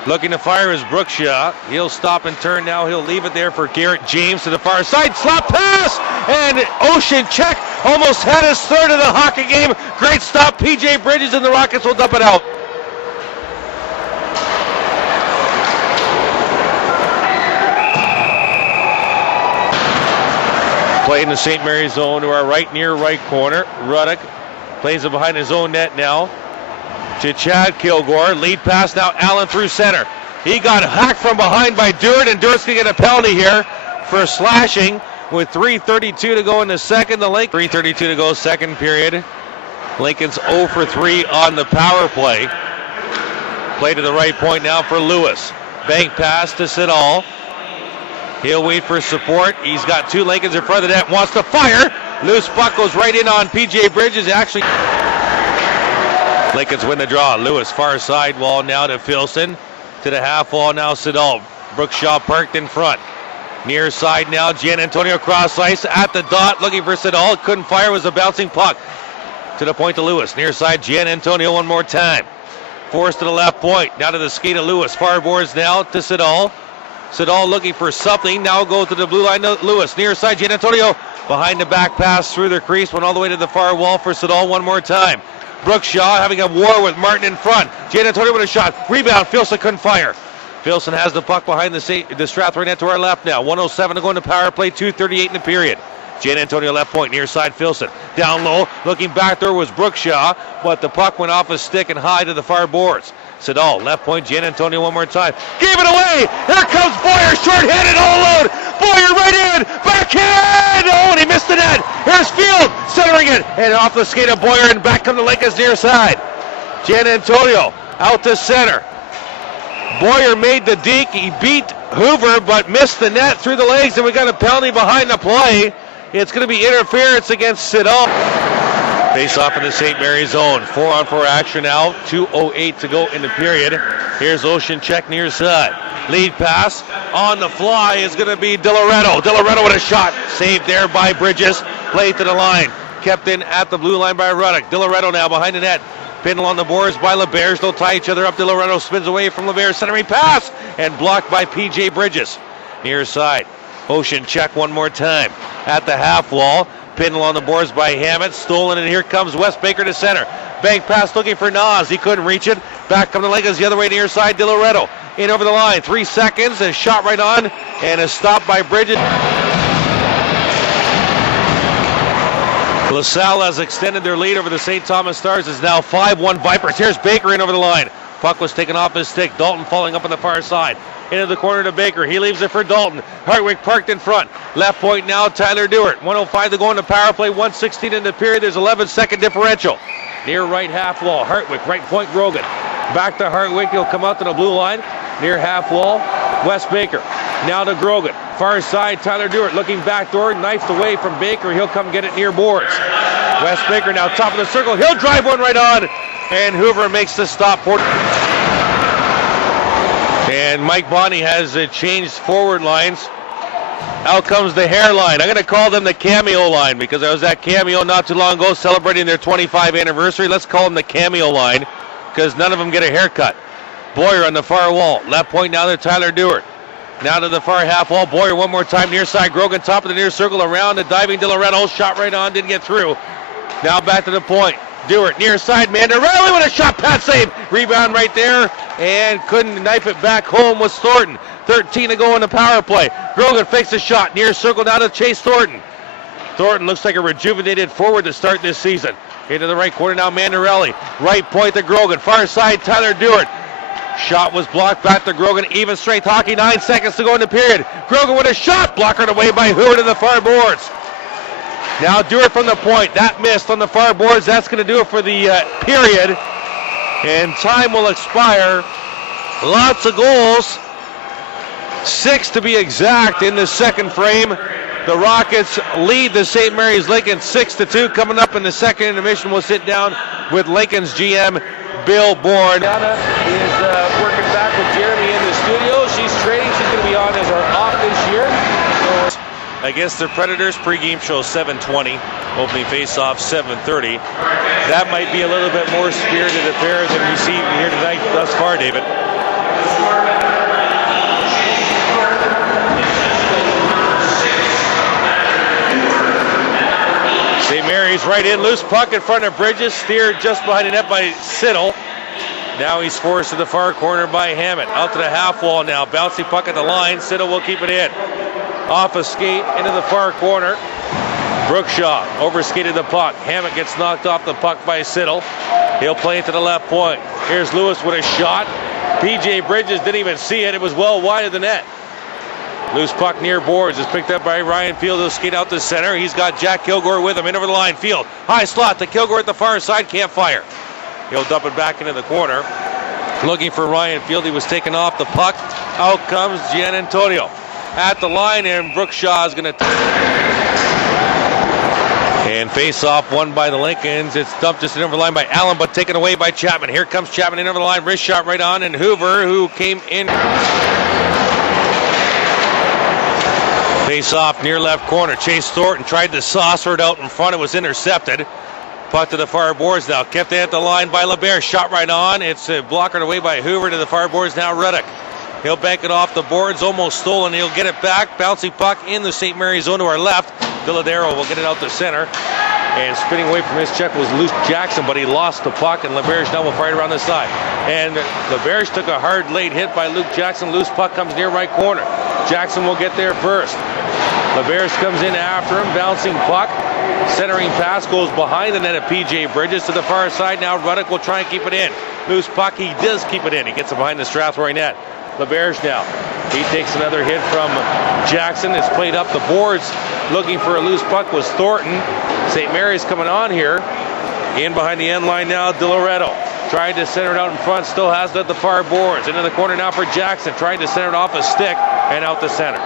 Looking to fire is Brookshaw. He'll stop and turn now. He'll leave it there for Garrett James to the far side. Slap pass! And Ocean check. Almost had his third of the hockey game. Great stop. PJ Bridges and the Rockets will dump it out. Play in the St. Mary's zone to our right, near right corner. Ruddock plays it behind his own net now. To Chad Kilgore, lead pass now, Allen through center. He got hacked from behind by Duarte, and Duarte's going to get a penalty here for slashing with 3:32 to go in the second. The Lake 3:32 to go, second period. Lincoln's 0 for 3 on the power play. Play to the right point now for Lewis. Bank pass to Siddall. He'll wait for support. He's got two Lincolns in front of the net, wants to fire. Loose puck goes right in on PJ Bridges. Actually, Lincolns win the draw. Lewis far side wall now to Filson. To the half wall now Siddall. Brookshaw parked in front. Near side now Giannantonio cross ice at the dot looking for Siddall. Couldn't fire, was a bouncing puck. To the point to Lewis. Near side Giannantonio one more time. Forced to the left point. Now to the skate of Lewis. Far boards now to Siddall. Siddall looking for something. Now go to the blue line to Lewis. Near side Giannantonio behind the back pass through the crease. Went all the way to the far wall for Siddall one more time. Brookshaw having a war with Martin in front. Giannantonio with a shot. Rebound. Filson couldn't fire. Filson has the puck behind the Strathroy net to our left now. 1:07 to go in the power play. 2:38 in the period. Giannantonio left point. Near side Filson. Down low. Looking back there was Brookshaw. But the puck went off his stick and high to the far boards. Siddall left point. Giannantonio one more time. Gave it away. Here comes Boyer. Short-handed all alone. Boyer right in. Backhand. Oh, and he missed the net. Here's Field centering it. And off the skate of Boyer and back come the Lincoln's near side. Giannantonio out to center. Boyer made the deke. He beat Hoover but missed the net through the legs, and we got a penalty behind the play. It's going to be interference against Siddall. Face off in the St. Mary's zone. 4-on-4 action now. 2:08 to go in the period. Here's Ocean check near side. Lead pass on the fly is going to be DiLoretto. DiLoretto with a shot. Saved there by Bridges. Played to the line. Kept in at the blue line by Ruddock. DiLoretto now behind the net. Pinned along the boards by Laberge. They'll tie each other up. DiLoretto spins away from Laberge. Centering pass and blocked by PJ Bridges. Near side. Ocean check one more time. At the half wall. Pinned along the boards by Hammett. Stolen, and here comes Wes Baker to center. Bank pass looking for Naus. He couldn't reach it. Back come the Lakers the other way near side. DiLoretto in over the line. 3 seconds. A shot right on. And a stop by Bridges. LaSalle has extended their lead over the St. Thomas Stars. It's now 5-1 Vipers. Here's Baker in over the line. Puck was taken off his stick. Dalton falling up on the far side. Into the corner to Baker. He leaves it for Dalton. Hartwick parked in front. Left point now, Tyler Duarte. 1:05 to go in the power play. 1:16 in the period. There's 11-second differential. Near right half wall. Hartwick, right point Grogan. Back to Hartwick. He'll come out to the blue line. Near half wall, Wes Baker. Now to Grogan. Far side, Tyler Duarte looking back door. Knifed away from Baker. He'll come get it near boards. Wes Baker now top of the circle. He'll drive one right on. And Hoover makes the stop. And Mike Bonney has changed forward lines. Out comes the hairline. I'm going to call them the cameo line because I was at Cameo not too long ago celebrating their 25th anniversary. Let's call them the cameo line because none of them get a haircut. Boyer on the far wall. Left point now to Tyler Duarte. Now to the far half wall. Boyer one more time near side. Grogan top of the near circle around the diving DiLoretto. Shot right on. Didn't get through. Now back to the point. Duarte near side. Mandarelli with a shot. Pat save. Rebound right there. And couldn't knife it back home was Thornton. 13 to go in the power play. Grogan fakes a shot. Near circle down to Chase Thornton. Thornton looks like a rejuvenated forward to start this season. Into the right corner now Mandarelli. Right point to Grogan. Far side Tyler Duarte. Shot was blocked back to Grogan. Even strength hockey. 9 seconds to go in the period. Grogan with a shot. Blockered away by Hoover to the far boards. Now Duarte from the point. That missed on the far boards. That's going to do it for the period. And time will expire. Lots of goals. 6 to be exact in the second frame. The Rockets lead the St. Mary's Lincoln 6-2. Coming up in the second intermission, we'll sit down with Lincoln's GM, Bill Bourne. Gianna is working back with Jeremy in the studio. She's training. She's going to be on as our off this year. Against the Predators, pregame show 7:20, opening face-off 7:30. That might be a little bit more spirited affair than we see here tonight thus far, David. St. Mary's right in, loose puck in front of Bridges, steered just behind the net by Siddall. Now he's forced to the far corner by Hammett. Out to the half wall now, bouncy puck at the line, Siddall will keep it in. Off a skate into the far corner. Brookshaw overskated the puck. Hammett gets knocked off the puck by Siddall. He'll play it to the left point. Here's Lewis with a shot. PJ Bridges didn't even see it. It was well wide of the net. Loose puck near boards is picked up by Ryan Field. He'll skate out to center. He's got Jack Kilgore with him. In over the line. Field. High slot to Kilgore at the far side. Can't fire. He'll dump it back into the corner. Looking for Ryan Field. He was taken off the puck. Out comes Giannantonio. At the line, and Brookshaw is going to... And face-off won by the Lincolns. It's dumped just in over the line by Allen, but taken away by Chapman. Here comes Chapman in over the line. Wrist shot right on, and Hoover, who came in... Face-off near left corner. Chase Thornton tried to saucer it out in front. It was intercepted. Puck to the far boards now. Kept at the line by Laberge. Shot right on. It's blocked away by Hoover to the far boards now. Ruddock. He'll bank it off the boards, almost stolen. He'll get it back. Bouncy puck in the St. Mary's zone to our left. Villadero will get it out to center. And spinning away from his check was Luke Jackson, but he lost the puck, and Laberge now will fire it around the side. And Laberge took a hard late hit by Luke Jackson. Loose puck comes near right corner. Jackson will get there first. Laberge comes in after him, bouncing puck. Centering pass goes behind the net of PJ Bridges to the far side. Now Ruddock will try and keep it in. Loose puck, he does keep it in. He gets it behind the Strathroy net. Laberge now. He takes another hit from Jackson. It's played up the boards. Looking for a loose puck was Thornton. St. Mary's coming on here. In behind the end line now, DiLoretto. Trying to center it out in front. Still has it at the far boards. Into the corner now for Jackson. Trying to center it off a stick and out the center.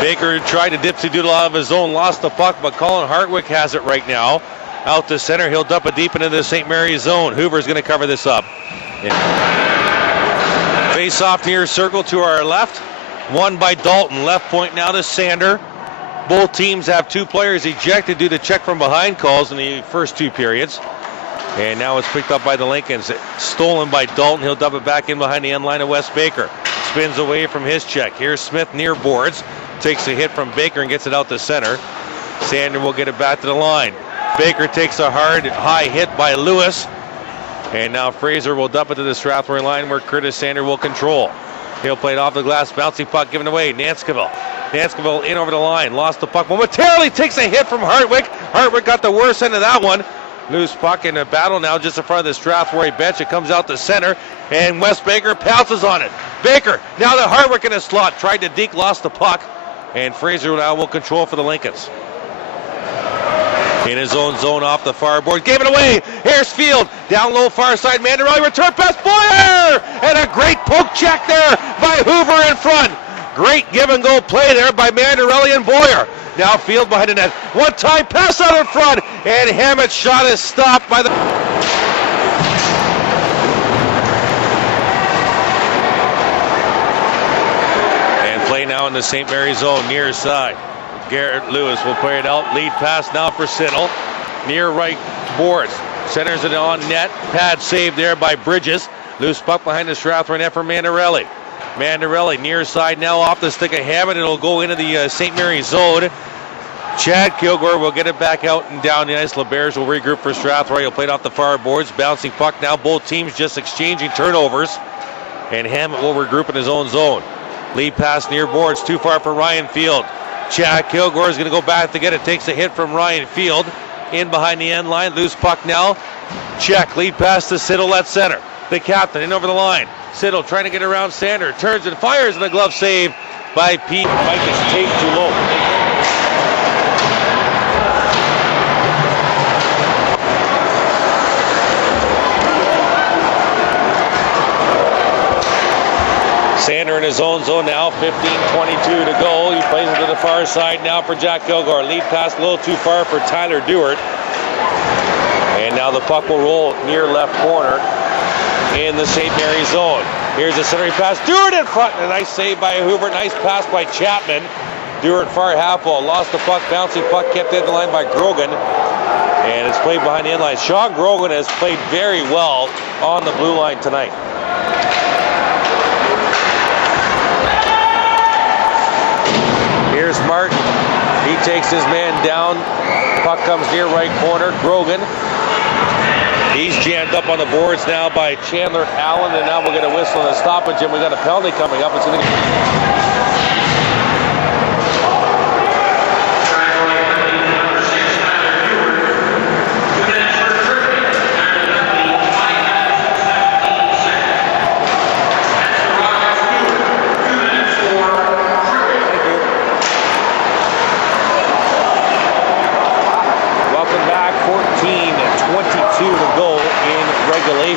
Baker tried to dipsy-doodle out of his zone, lost the puck, but Colin Hartwick has it right now. Out to center, he'll dump it deep into the St. Mary's zone. Hoover's going to cover this up. Face-off near circle to our left. Won by Dalton. Left point now to Sander. Both teams have 2 players ejected due to check from behind calls in the first 2 periods. And now it's picked up by the Lincolns. Stolen by Dalton. He'll dump it back in behind the end line of Wes Baker. Spins away from his check. Here's Smith near boards. Takes a hit from Baker and gets it out to center. Sander will get it back to the line. Baker takes a hard, high hit by Lewis. And now Fraser will dump it to the Strathroy line where Kurtis Sander will control. He'll play it off the glass, bouncy puck given away. Nanskaville in over the line. Lost the puck momentarily. Takes a hit from Hartwick. Hartwick got the worst end of that one. Loose puck in a battle now just in front of the Strathroy bench. It comes out to center. And Wes Baker pounces on it. Baker, now the Hartwick in a slot. Tried to deke, lost the puck. And Fraser now will control for the Lincolns. In his own zone off the far board. Gave it away. Here's Field. Down low far side. Mandarelli return pass. Boyer! And a great poke check there by Hoover in front. Great give and go play there by Mandarelli and Boyer. Now Field behind the net. One time pass out in front. And Hammett's shot is stopped by the... And play now in the St. Mary's zone near side. Garrett Lewis will play it out. Lead pass now for Siddall. Near right boards. Centers it on net. Pad saved there by Bridges. Loose puck behind the Strathroy net for Mandarelli. Mandarelli near side now off the stick of Hammett. It'll go into the St. Mary's zone. Chad Kilgore will get it back out and down the ice. Laberge will regroup for Strathroy. He'll play it off the far boards. Bouncing puck now. Both teams just exchanging turnovers. And Hammett will regroup in his own zone. Lead pass near boards. Too far for Ryan Field. Chad Kilgore is going to go back to get it. Takes a hit from Ryan Field. In behind the end line. Loose puck now. Check. Lead pass to Siddall at center. The captain in over the line. Siddall trying to get around Sander. Turns and fires, and a glove save by Pete. Mike is taped too low. Sander in his own zone now, 15-22 to go. He plays it to the far side now for Jack Kilgore. Lead pass a little too far for Tyler Duarte. And now the puck will roll near left corner in the St. Mary's zone. Here's a centering pass. Duarte in front. A nice save by Hoover. Nice pass by Chapman. Duarte far half wall. Lost the puck. Bouncing puck kept in the line by Grogan. And it's played behind the end line. Shawn Grogan has played very well on the blue line tonight. Here's Martin. He takes his man down. Puck comes near right corner. Grogan. He's jammed up on the boards now by Chandler Allen, and now we'll get a whistle and a stoppage, and we got a penalty coming up. It's going to...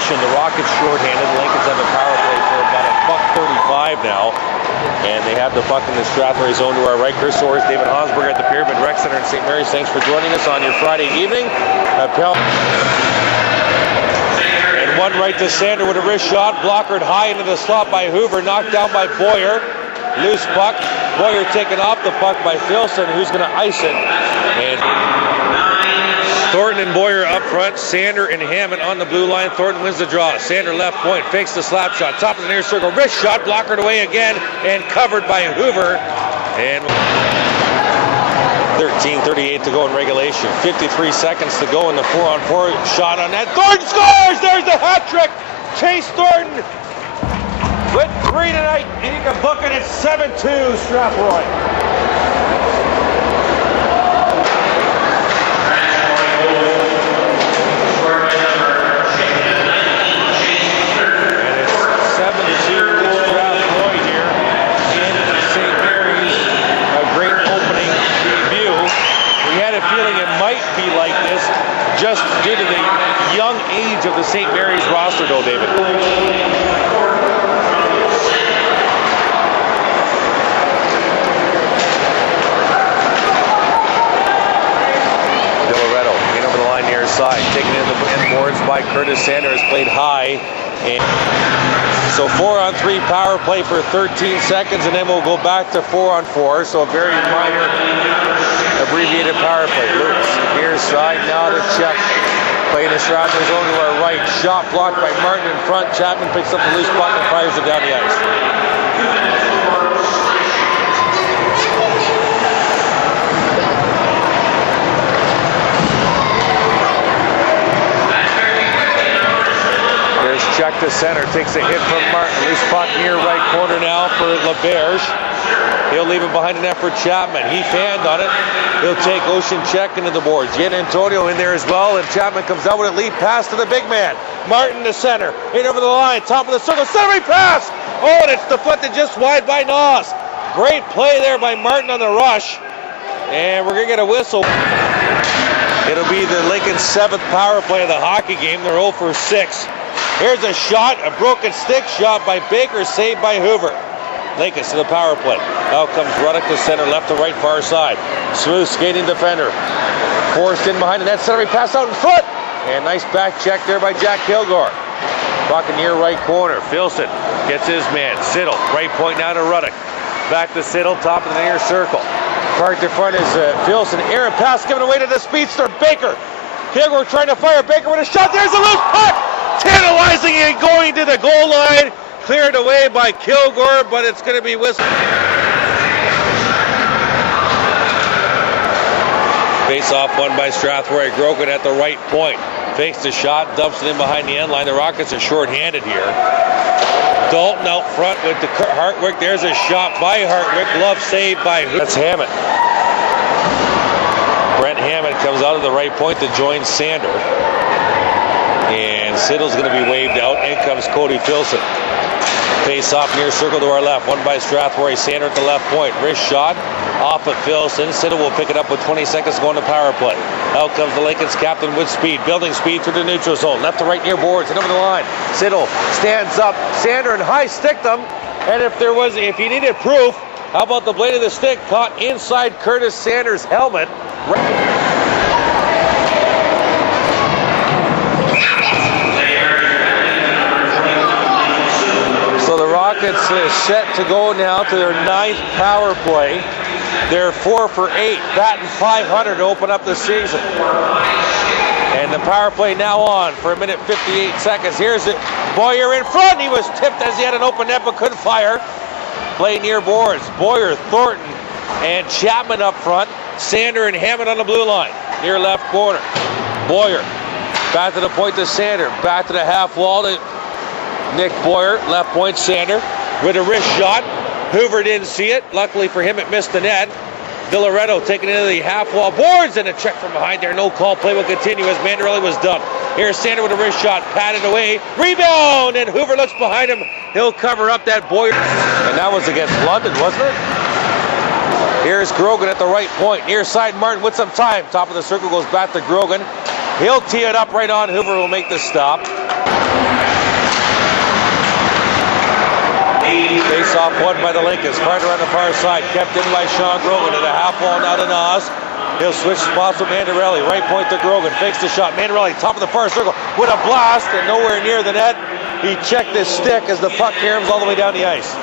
The Rockets shorthanded. The Lincolns have a power play for about $1:35 now. And they have the puck in the Strathroy zone to our right. Chris Orrs, David Hansberger at the Pyramid Rec Center in St. Mary's. Thanks for joining us on your Friday evening. And one right to Sander with a wrist shot. Blockered high into the slot by Hoover. Knocked down by Boyer. Loose puck. Boyer taken off the puck by Filson, who's going to ice it. And Thornton and Boyer up front. Sander and Hammett on the blue line. Thornton wins the draw. Sander left point. Fakes the slap shot. Top of the near circle. Wrist shot. Blockered away again. And covered by Hoover. And 13:38 to go in regulation. 53 seconds to go in the 4-on-4 shot on net. Thornton scores! There's the hat trick! Chase Thornton with 3 tonight. And you can book it at 7-2 Strathroy. Just due to the young age of the St. Mary's roster, though, David. Loretto in over the line near side, taken in the boards by Kurtis. Sander has played high. And so 4-on-3 power play for 13 seconds, and then we'll go back to 4-on-4. So a very minor abbreviated power play. Lewis near side now to check. Playing the Strathroy zone to our right. Shot blocked by Martin in front. Chapman picks up the loose puck and fires it down the ice. There's check to center. Takes a hit from Martin. Loose puck near right corner now for Laberge. He'll leave it behind the net for Chapman. He fanned on it. He'll take Ocean check into the boards. Giannantonio in there as well, and Chapman comes out with a lead pass to the big man. Martin to center. In over the line. Top of the circle. Centering pass! Oh, and it's deflected just wide by Naus. Great play there by Martin on the rush. And we're going to get a whistle. It'll be the Lincoln's 7th power play of the hockey game. They're 0 for 6. Here's a shot, a broken stick shot by Baker, saved by Hoover. Lincoln to the power play. Out comes Ruddock to center, left to right, far side. Smooth skating defender. Forced in behind the net, center, he passed out in front. And nice back check there by Jack Kilgore. Talking near right corner. Filson gets his man. Siddall, right point now to Ruddock. Back to Siddall, top of the near circle. Parked in front is Filson. Aaron pass given away to the speedster, Baker. Kilgore trying to fire. Baker with a shot. There's a loose puck. Tantalizing and going to the goal line. Cleared away by Kilgore, but it's going to be whistled. Face off won by Strathroy. Grogan at the right point. Fakes the shot, dumps it in behind the end line. The Rockets are short-handed here. Dalton out front with the Hartwick. There's a shot by Hartwick. Glove saved by that's Hammett. Brent Hammett comes out of the right point to join Sander. And Siddall's going to be waved out. In comes Cody Filson. Face off near circle to our left. Won by Strathroy. Sander at the left point. Wrist shot off of Filson. Siddall will pick it up with 20 seconds going to power play. Out comes the Lincoln's captain with speed. Building speed through the neutral zone. Left to right near boards and over the line. Siddall stands up. Sander and high stick them. And if you needed proof, how about the blade of the stick caught inside Kurtis Sanders' helmet? So the Rockets are set to go now to their 9th power play. They're 4 for 8, batting .500 to open up the season. And the power play now on for 1 minute 58 seconds. Here's it. Boyer in front. He was tipped as he had an open net but couldn't fire. Play near boards. Boyer, Thornton, and Chapman up front. Sander and Hammett on the blue line. Near left corner. Boyer. Back to the point to Sander. Back to the half wall to Nick Boyer. Left point Sander. With a wrist shot. Hoover didn't see it. Luckily for him, it missed the net. Villaretto taken into the half wall boards and a check from behind there. No call. Play will continue as Mandarelli was dumped. Here's Sander with a wrist shot. Patted away. Rebound! And Hoover looks behind him. He'll cover up that Boyer. And that was against London, wasn't it? Here's Grogan at the right point. Near side Martin with some time. Top of the circle goes back to Grogan. He'll tee it up right on. Hoover will make the stop. Face off won by the Lincolns. Carter on the far side. Kept in by Shawn Grogan to the half wall now to Naus. He'll switch spots with Mandarelli. Right point to Grogan. Fakes the shot. Mandarelli top of the far circle with a blast and nowhere near the net. He checked his stick as the puck caroms all the way down the ice.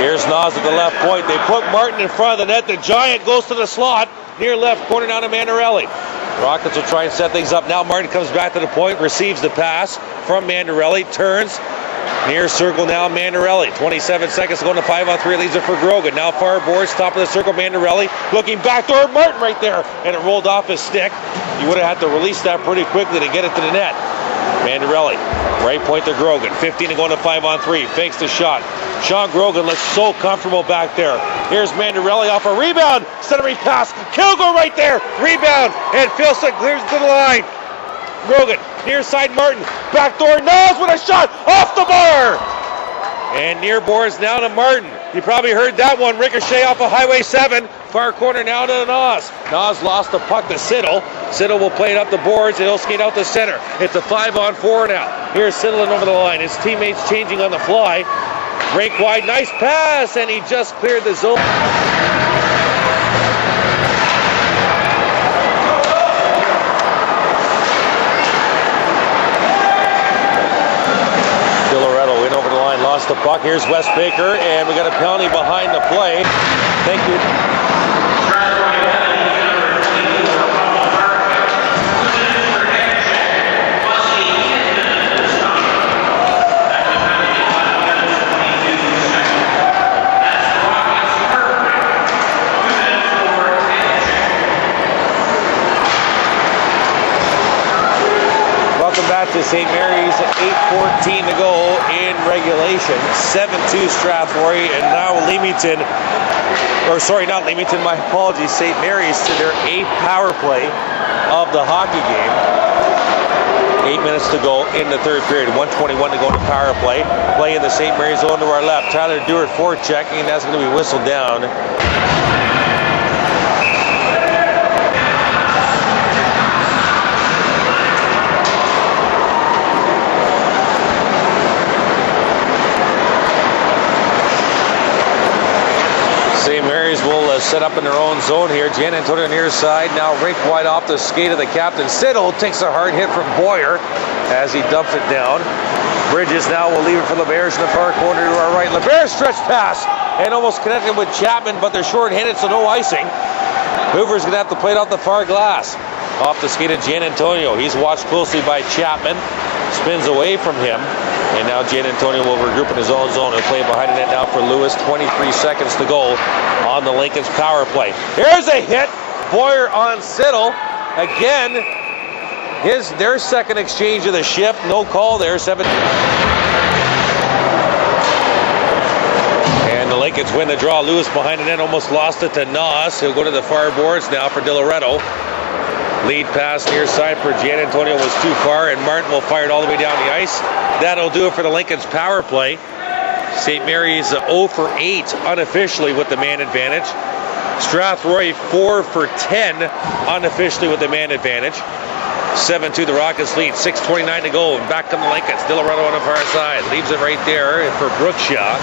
Here's Naus at the left point. They put Martin in front of the net. The Giant goes to the slot. Near left corner down to Mandarelli. Rockets will try and set things up. Now Martin comes back to the point, receives the pass from Mandarelli, turns. Near circle now, Mandarelli. 27 seconds to go into 5-on-3. Leaves it for Grogan. Now far boards, top of the circle, Mandarelli. Looking back door, Martin right there. And it rolled off his stick. You would have had to release that pretty quickly to get it to the net. Mandarelli, right point to Grogan. 15 to go into 5-on-3. Fakes the shot. Shawn Grogan looks so comfortable back there. Here's Mandarelli off a rebound. Centering pass. Kilgore right there. Rebound. And Filson clears to the line. Grogan, near side Martin. Backdoor Naus with a shot off the bar. And near boards now to Martin. You probably heard that one. Ricochet off of Highway 7. Far corner now to Naus. Naus lost the puck to Siddall. Siddall will play it up the boards and he'll skate out the center. It's a 5-on-4 now. Here's Siddall over the line. His teammates changing on the fly. Break wide, nice pass, and he just cleared the zone. Villaretto in over the line, lost the puck. Here's Wes Baker, and we got a penalty behind the play. Thank you. To St. Mary's, 8:14 to go in regulation. 7-2 Strathroy, and now Leamington, or sorry, not Leamington, my apologies, St. Mary's to their 8th power play of the hockey game. 8 minutes to go in the third period. 1:21 to go in the power play. Play in the St. Mary's zone to our left. Tyler Duarte forechecking, and that's going to be whistled down. Will set up in their own zone here. Giannantonio near side, now rink wide off the skate of the captain. Siddall takes a hard hit from Boyer as he dumps it down. Bridges now will leave it for Laberge in the far corner to our right. Laberge stretch pass and almost connected with Chapman, but they're short-handed, so no icing. Hoover's going to have to play it off the far glass. Off the skate of Giannantonio. He's watched closely by Chapman. Spins away from him. And now Giannantonio will regroup in his own zone and play behind the net now for Lewis. 23 seconds to go on the Lincoln's power play. Here's a hit. Boyer on Siddall. Again, their second exchange of the shift. No call there. 7. And the Lincolns win the draw. Lewis behind the net almost lost it to Naus. He'll go to the far boards now for DiLoretto. Lead pass near side for Giannantonio was too far, and Martin will fire it all the way down the ice. That'll do it for the Lincoln's power play. St. Mary's 0 for 8 unofficially with the man advantage. Strathroy 4 for 10 unofficially with the man advantage. 7-2 the Rockets lead. 6:29 to go, and back come the Lincolns. DiLoretto on the far side leaves it right there for Brookshaw.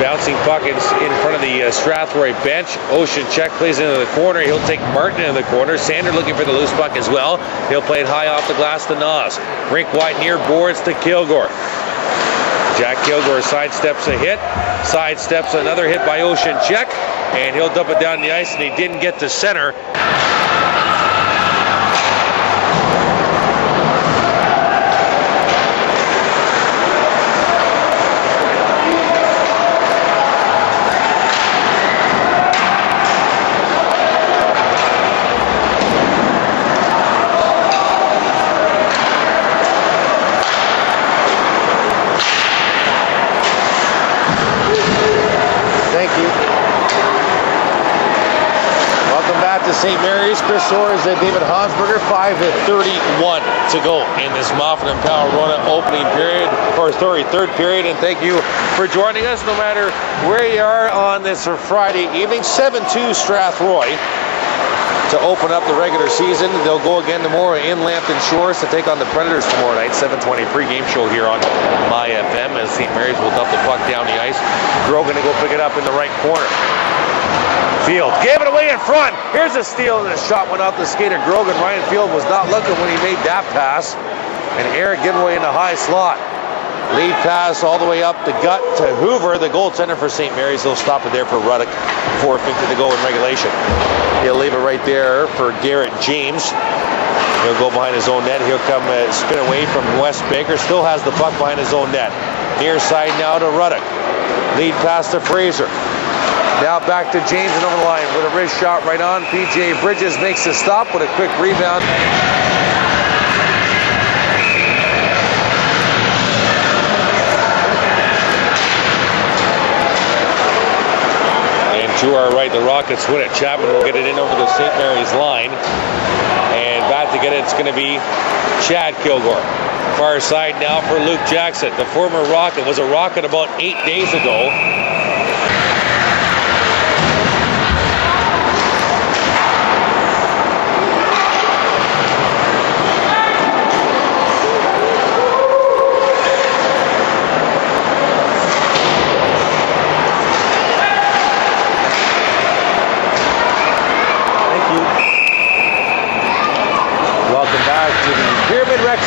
Bouncing puck in front of the Strathroy bench. Ocean check plays into the corner. He'll take Martin into the corner. Sander looking for the loose puck as well. He'll play it high off the glass to Naus. Rink wide near boards to Kilgore. Jack Kilgore sidesteps a hit. Sidesteps another hit by Ocean check. And he'll dump it down the ice, and he didn't get to center. St. Mary's, Chris Soares and David Hansberger. 5:31 to go in this Moffat and Powell Rona opening period, third period. And thank you for joining us, no matter where you are on this Friday evening. 7-2 Strathroy to open up the regular season. They'll go again tomorrow in Lambton Shores to take on the Predators tomorrow night. 7:20 pregame show here on My FM as St. Mary's will dump the puck down the ice. Grogan to go pick it up in the right corner. Field gave it away in front. Here's a steal, and a shot went off the skate of Grogan. Ryan Field was not looking when he made that pass. And Eric giveaway in the high slot. Lead pass all the way up the gut to Hoover, the goaltender for St. Mary's. He'll stop it there for Ruddock. 4:50 to go in regulation. He'll leave it right there for Garrett James. He'll go behind his own net. He'll come spin away from Wes Baker. Still has the puck behind his own net. Near side now to Ruddock. Lead pass to Fraser. Now back to James and over the line with a wrist shot right on. PJ Bridges makes the stop with a quick rebound. And to our right, the Rockets win it. Chapman will get it in over the St. Mary's line. And back to get it, it's going to be Chad Kilgore. Far side now for Luke Jackson. The former Rocket was a Rocket about 8 days ago.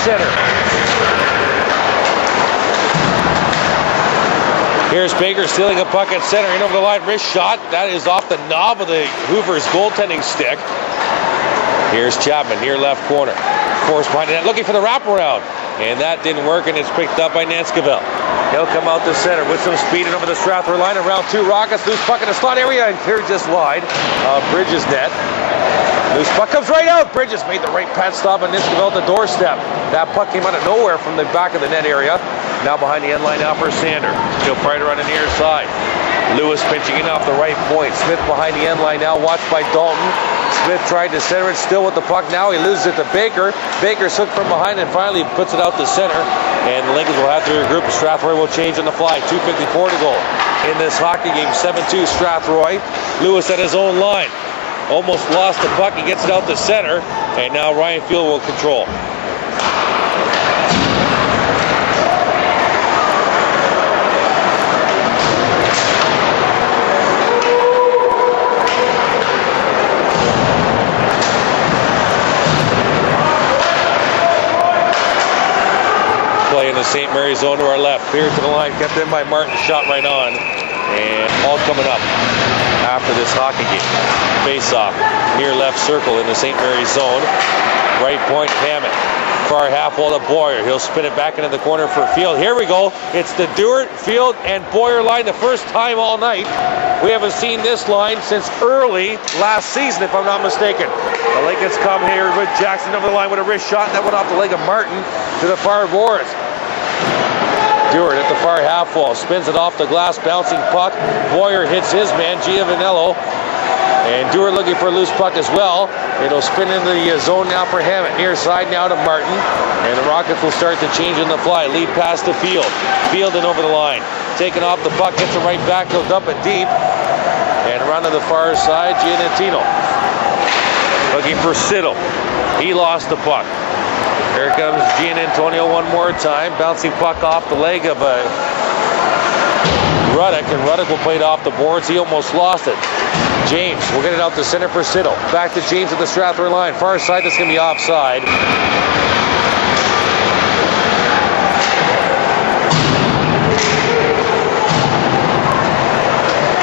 Center. Here's Baker stealing a puck at center, in over the line, wrist shot. That is off the knob of the Hoover's goaltending stick. Here's Chapman, near left corner. Force behind the net, looking for the wraparound. And that didn't work, and it's picked up by Nanskavell. He'll come out the center with some speed and over the Strathroy line. Around 2 Rockets, loose puck in the slot area and cleared just wide. Bridges net. Loose puck comes right out. Bridges made the right pad stop on Nanskavell at the doorstep. That puck came out of nowhere from the back of the net area. Now behind the end line now for Sander. He'll fire it on the near side. Lewis pitching in off the right point. Smith behind the end line now, watched by Dalton. Smith tried to center it, still with the puck now. He loses it to Baker. Baker's hooked from behind and finally puts it out to center. And the Lincolns will have to regroup. Strathroy will change on the fly. 2:54 to go in this hockey game. 7-2 Strathroy. Lewis at his own line. Almost lost the puck. He gets it out to center. And now Ryan Field will control. Play in the St. Mary's zone to our left. Clear to the line, kept in by Martin, shot right on. And all coming up after this hockey game. Face-off, near left circle in the St. Mary's zone. Right point, Hammett. Far half wall to Boyer. He'll spin it back into the corner for Field. Here we go. It's the Duarte, Field, and Boyer line the first time all night. We haven't seen this line since early last season, if I'm not mistaken. The Lincolns come here with Jackson over the line with a wrist shot, and that went off the leg of Martin to the far boards. Duarte at the far half wall, spins it off the glass, bouncing puck. Boyer hits his man, Giannantonio. And Duarte looking for a loose puck as well. It'll spin into the zone now for Hammett. Near side now to Martin. And the Rockets will start to change on the fly. Lead pass to Field. Field and over the line. Taking off the puck, gets it right back. He'll dump it deep. And run to the far side, Giannantonio. Looking for Siddall. He lost the puck. Here comes Giannantonio one more time. Bouncing puck off the leg of Ruddock, and Ruddock will play it off the boards. He almost lost it. James will get it out to center for Siddall. Back to James at the Strathroy line. Far side, that's going to be offside.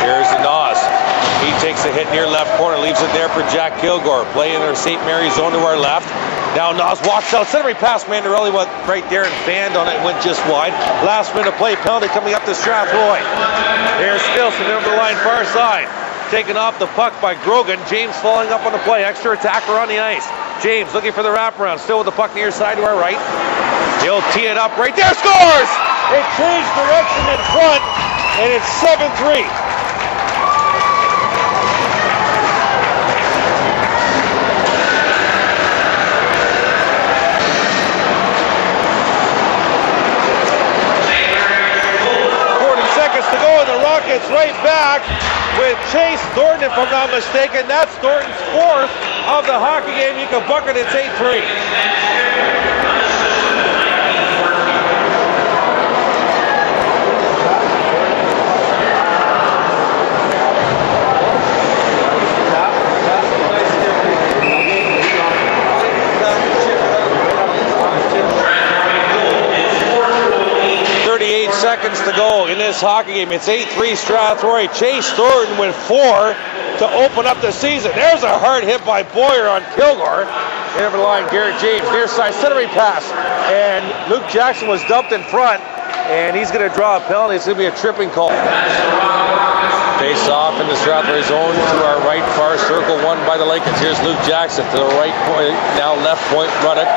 Here's the Naus. He takes a hit near left corner, leaves it there for Jack Kilgore. Play in our St. Mary's zone to our left. Now Naus walks out, centering pass. Mandarelli went right there and fanned on it, went just wide. Last minute play, penalty coming up to Strathroy. Here's Filson over the line, far side. Taken off the puck by Grogan. James falling up on the play. Extra attacker on the ice. James looking for the wraparound. Still with the puck near side to our right. He'll tee it up right there. Scores! It changed direction in front, and it's 7-3. Rockets right back with Chase Thornton, if I'm not mistaken. That's Thornton's fourth of the hockey game. You can bucket, it's 8-3. 38 seconds to go in this hockey game. It's 8-3 Strathroy. Chase Thornton with 4 to open up the season. There's a hard hit by Boyer on Kilgore. In over the line, Garrett James, near side, centering pass. And Luke Jackson was dumped in front, and he's going to draw a penalty. It's going to be a tripping call. Face off in the Strathroy zone to our right, far circle, won by the Lakers. Here's Luke Jackson to the right point, now left point, Ruddock.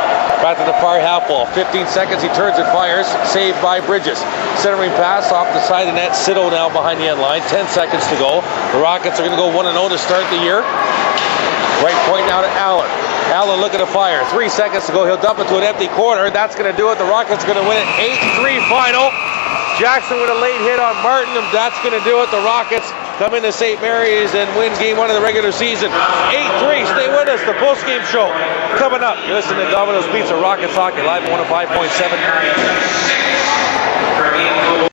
Back to the far half wall. 15 seconds, he turns and fires. Saved by Bridges. Centering pass off the side of the net. Siddall now behind the end line. 10 seconds to go. The Rockets are going to go 1-0 to start the year. Right point now to Allen. Allen looking to fire. 3 seconds to go. He'll dump it to an empty corner. That's going to do it. The Rockets are going to win it 8-3 final. Jackson with a late hit on Martin, and that's going to do it. The Rockets come into St. Mary's and win game 1 of the regular season. 8-3. Stay with us. The post-game show coming up. You're listening to Domino's Pizza Rockets Hockey live on 105.7.